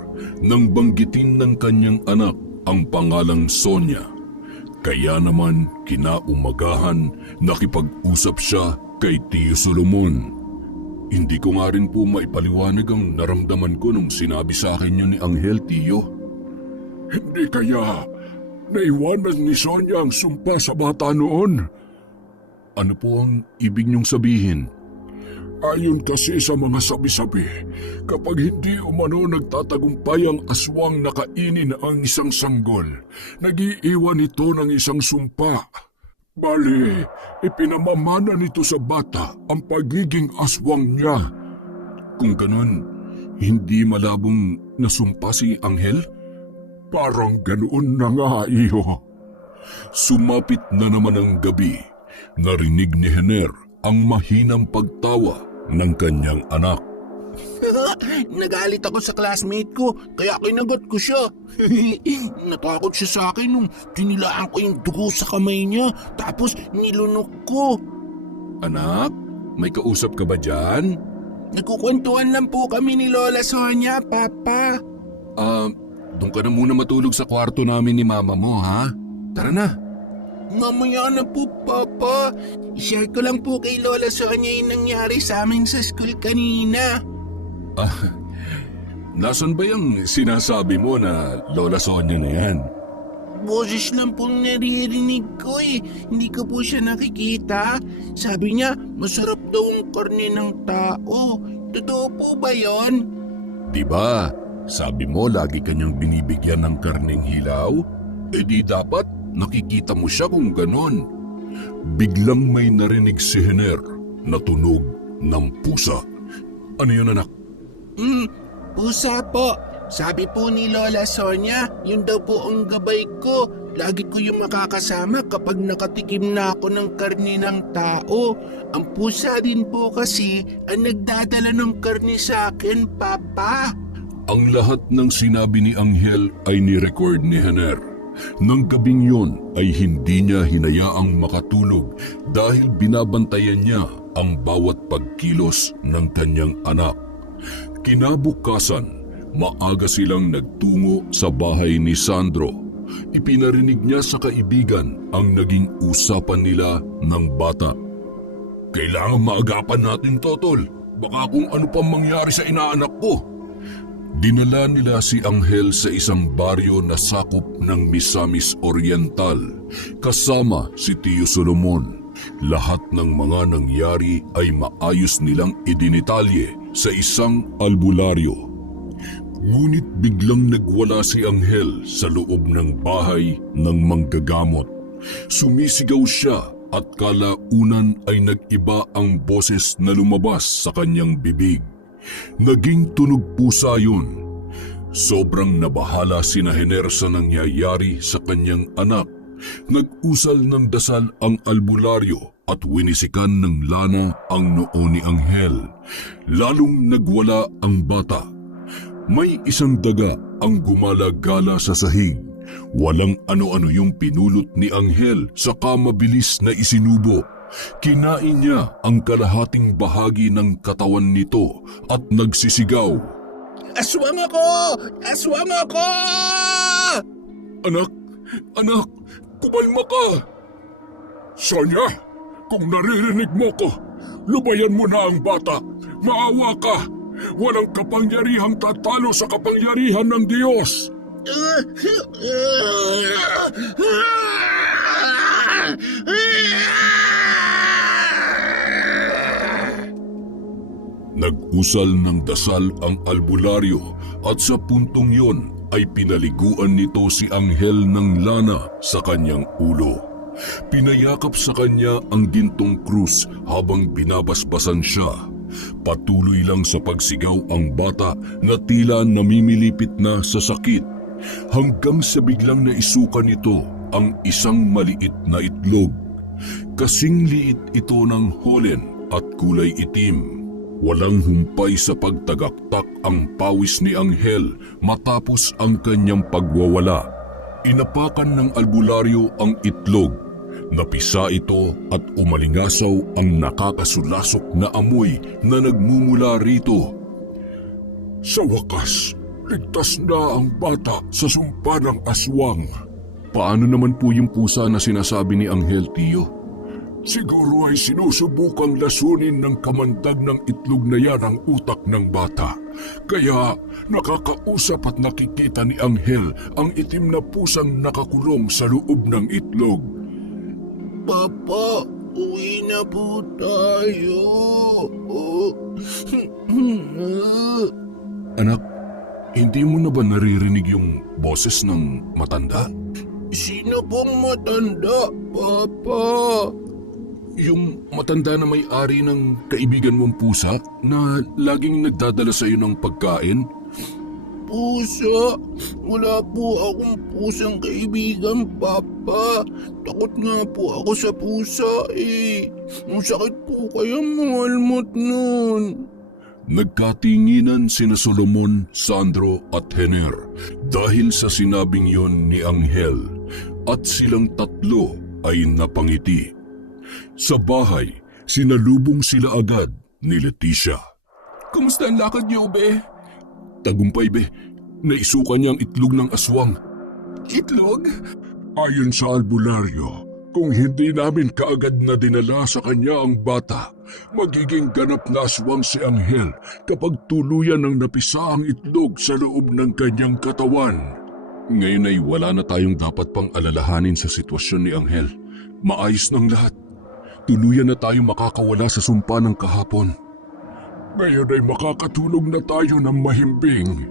nang banggitin ng kanyang anak ang pangalang Sonia. Kaya naman kinaumagahan nakipag-usap siya kay Tio Solomon. Hindi ko nga rin po maipaliwanag ang naramdaman ko nung sinabi sa akin yun ni Anghel, Tio. Hindi kaya naiwanan ni Sonia ang sumpa sa bata noon? Ano po ang ibig niyong sabihin? Ayon kasi sa mga sabi-sabi, kapag hindi umano nagtatagumpay ang aswang na kainin ang isang sanggol, nag-iiwan ito ng isang sumpa. Bali, ipinamamana nito sa bata ang pagiging aswang niya. Kung ganun, hindi malabong nasumpa si Anghel? Parang ganoon na nga, iho. Sumapit na naman ang gabi. Narinig ni Hener ang mahinang pagtawa ng kanyang anak. Nagalit ako sa classmate ko, kaya kinagat ko siya. Natakot siya sa akin nung tinilaan ko yung dugo sa kamay niya, tapos nilunok ko. Anak, may kausap ka ba dyan? Nagkukwentuhan lang po kami ni Lola Sonia, Papa. Doon ka na muna matulog sa kwarto namin ni mama mo, ha? Tara na. Mamaya na po, Papa. I-share ko lang po kay Lola Sonia yung nangyari sa amin sa school kanina. Nasaan ba yung sinasabi mo na Lola Sonia na yan? Boses lang pong naririnig ko eh. Hindi ko po siya nakikita. Sabi niya, masarap daw ang karne ng tao. Totoo po ba yon? Diba, sabi mo lagi kanyang binibigyan ng karneng hilaw? Eh di dapat nakikita mo siya kung ganon. Biglang may narinig si Hener na tunog ng pusa. Ano yun, anak? Pusa po. Sabi po ni Lola Sonia, yun daw po ang gabay ko. Lagi ko yung makakasama kapag nakatikim na ako ng karne ng tao. Ang pusa din po kasi ang nagdadala ng karne sa akin, Papa. Ang lahat ng sinabi ni Anghel ay ni-record ni Hener. Nang gabing yun ay hindi niya hinayaang makatulog dahil binabantayan niya ang bawat pagkilos ng kanyang anak. Kinabukasan, maaga silang nagtungo sa bahay ni Sandro. Ipinarinig niya sa kaibigan ang naging usapan nila ng bata. Kailangan maagapan natin to, tol. Baka kung ano pang mangyari sa inaanak ko. Dinala nila si Angel sa isang baryo na sakop ng Misamis Oriental kasama si Tio Solomon. Lahat ng mga nangyari ay maayos nilang idinitalye sa isang albularyo. Ngunit biglang nagwala si Angel sa loob ng bahay ng manggagamot. Sumisigaw siya at kalaunan ay nag-iba ang boses na lumabas sa kanyang bibig. Naging tunog pusa yun. Sobrang nabahala si Hener sa nangyayari sa kanyang anak. Nag-usal ng dasal ang albularyo at winisikan ng lana ang noo ni Angel. Lalong nagwala ang bata. May isang daga ang gumala-gala sa sahig. Walang ano-ano yung pinulot ni Angel saka mabilis na isinubo. Kinain niya ang kalahating bahagi ng katawan nito at nagsisigaw. Aswang ako! Aswang ako! Anak! Anak! Kumalma ka! Sonya, kung naririnig mo ko, lubayan mo na ang bata. Maawa ka. Walang kapangyarihang tatalo sa kapangyarihan ng Diyos. Nag-usal ng dasal ang albularyo at sa puntong yon ay pinaliguan nito si Angel ng lana sa kanyang ulo. Pinayakap sa kanya ang gintong krus habang binabasbasan siya. Patuloy lang sa pagsigaw ang bata na tila namimilipit na sa sakit hanggang sa biglang naisukan nito ang isang maliit na itlog. Kasing liit ito ng holen at kulay itim. Walang humpay sa pagtagaktak ang pawis ni Angel matapos ang kanyang pagwawala. Inapakan ng albularyo ang itlog. Napisa ito at umalingasaw ang nakakasulasok na amoy na nagmumula rito. Sa wakas, ligtas na ang bata sa sumpa ng aswang. Paano naman po yung pusa na sinasabi ni Angel, Tio? Siguro ay sinusubukang lasunin ng kamandag ng itlog na yan ang utak ng bata. Kaya nakakausap at nakikita ni Angel ang itim na pusang nakakulong sa loob ng itlog. Papa, uwi na po tayo. Anak, hindi mo na ba naririnig yung boses ng matanda? Sino pong matanda, Papa? Yung matanda na may-ari ng kaibigan mong pusa na laging nagdadala sa iyo ng pagkain? Pusa? Wala po akong pusang kaibigan, Papa. Takot nga po ako sa pusa eh. Masakit po kaya mangalmot nun. Nagkatinginan sina Solomon, Sandro at Hener dahil sa sinabing yon ni Angel at silang tatlo ay napangiti. Sa bahay, sinalubong sila agad ni Leticia. Kamusta ang lakad niyo, be? Tagumpay, be. Naisukan niya ang itlog ng aswang. Itlog? Ayon sa albularyo, kung hindi namin kaagad na dinala sa kanya ang bata, magiging ganap na aswang si Angel kapag tuluyan ng napisa ang itlog sa loob ng kanyang katawan. Ngayon ay wala na tayong dapat pang alalahanin sa sitwasyon ni Angel. Maayos ng lahat. Tuluyan na tayong makakawala sa sumpa ng kahapon. Ngayon ay makakatulog na tayo ng mahimbing.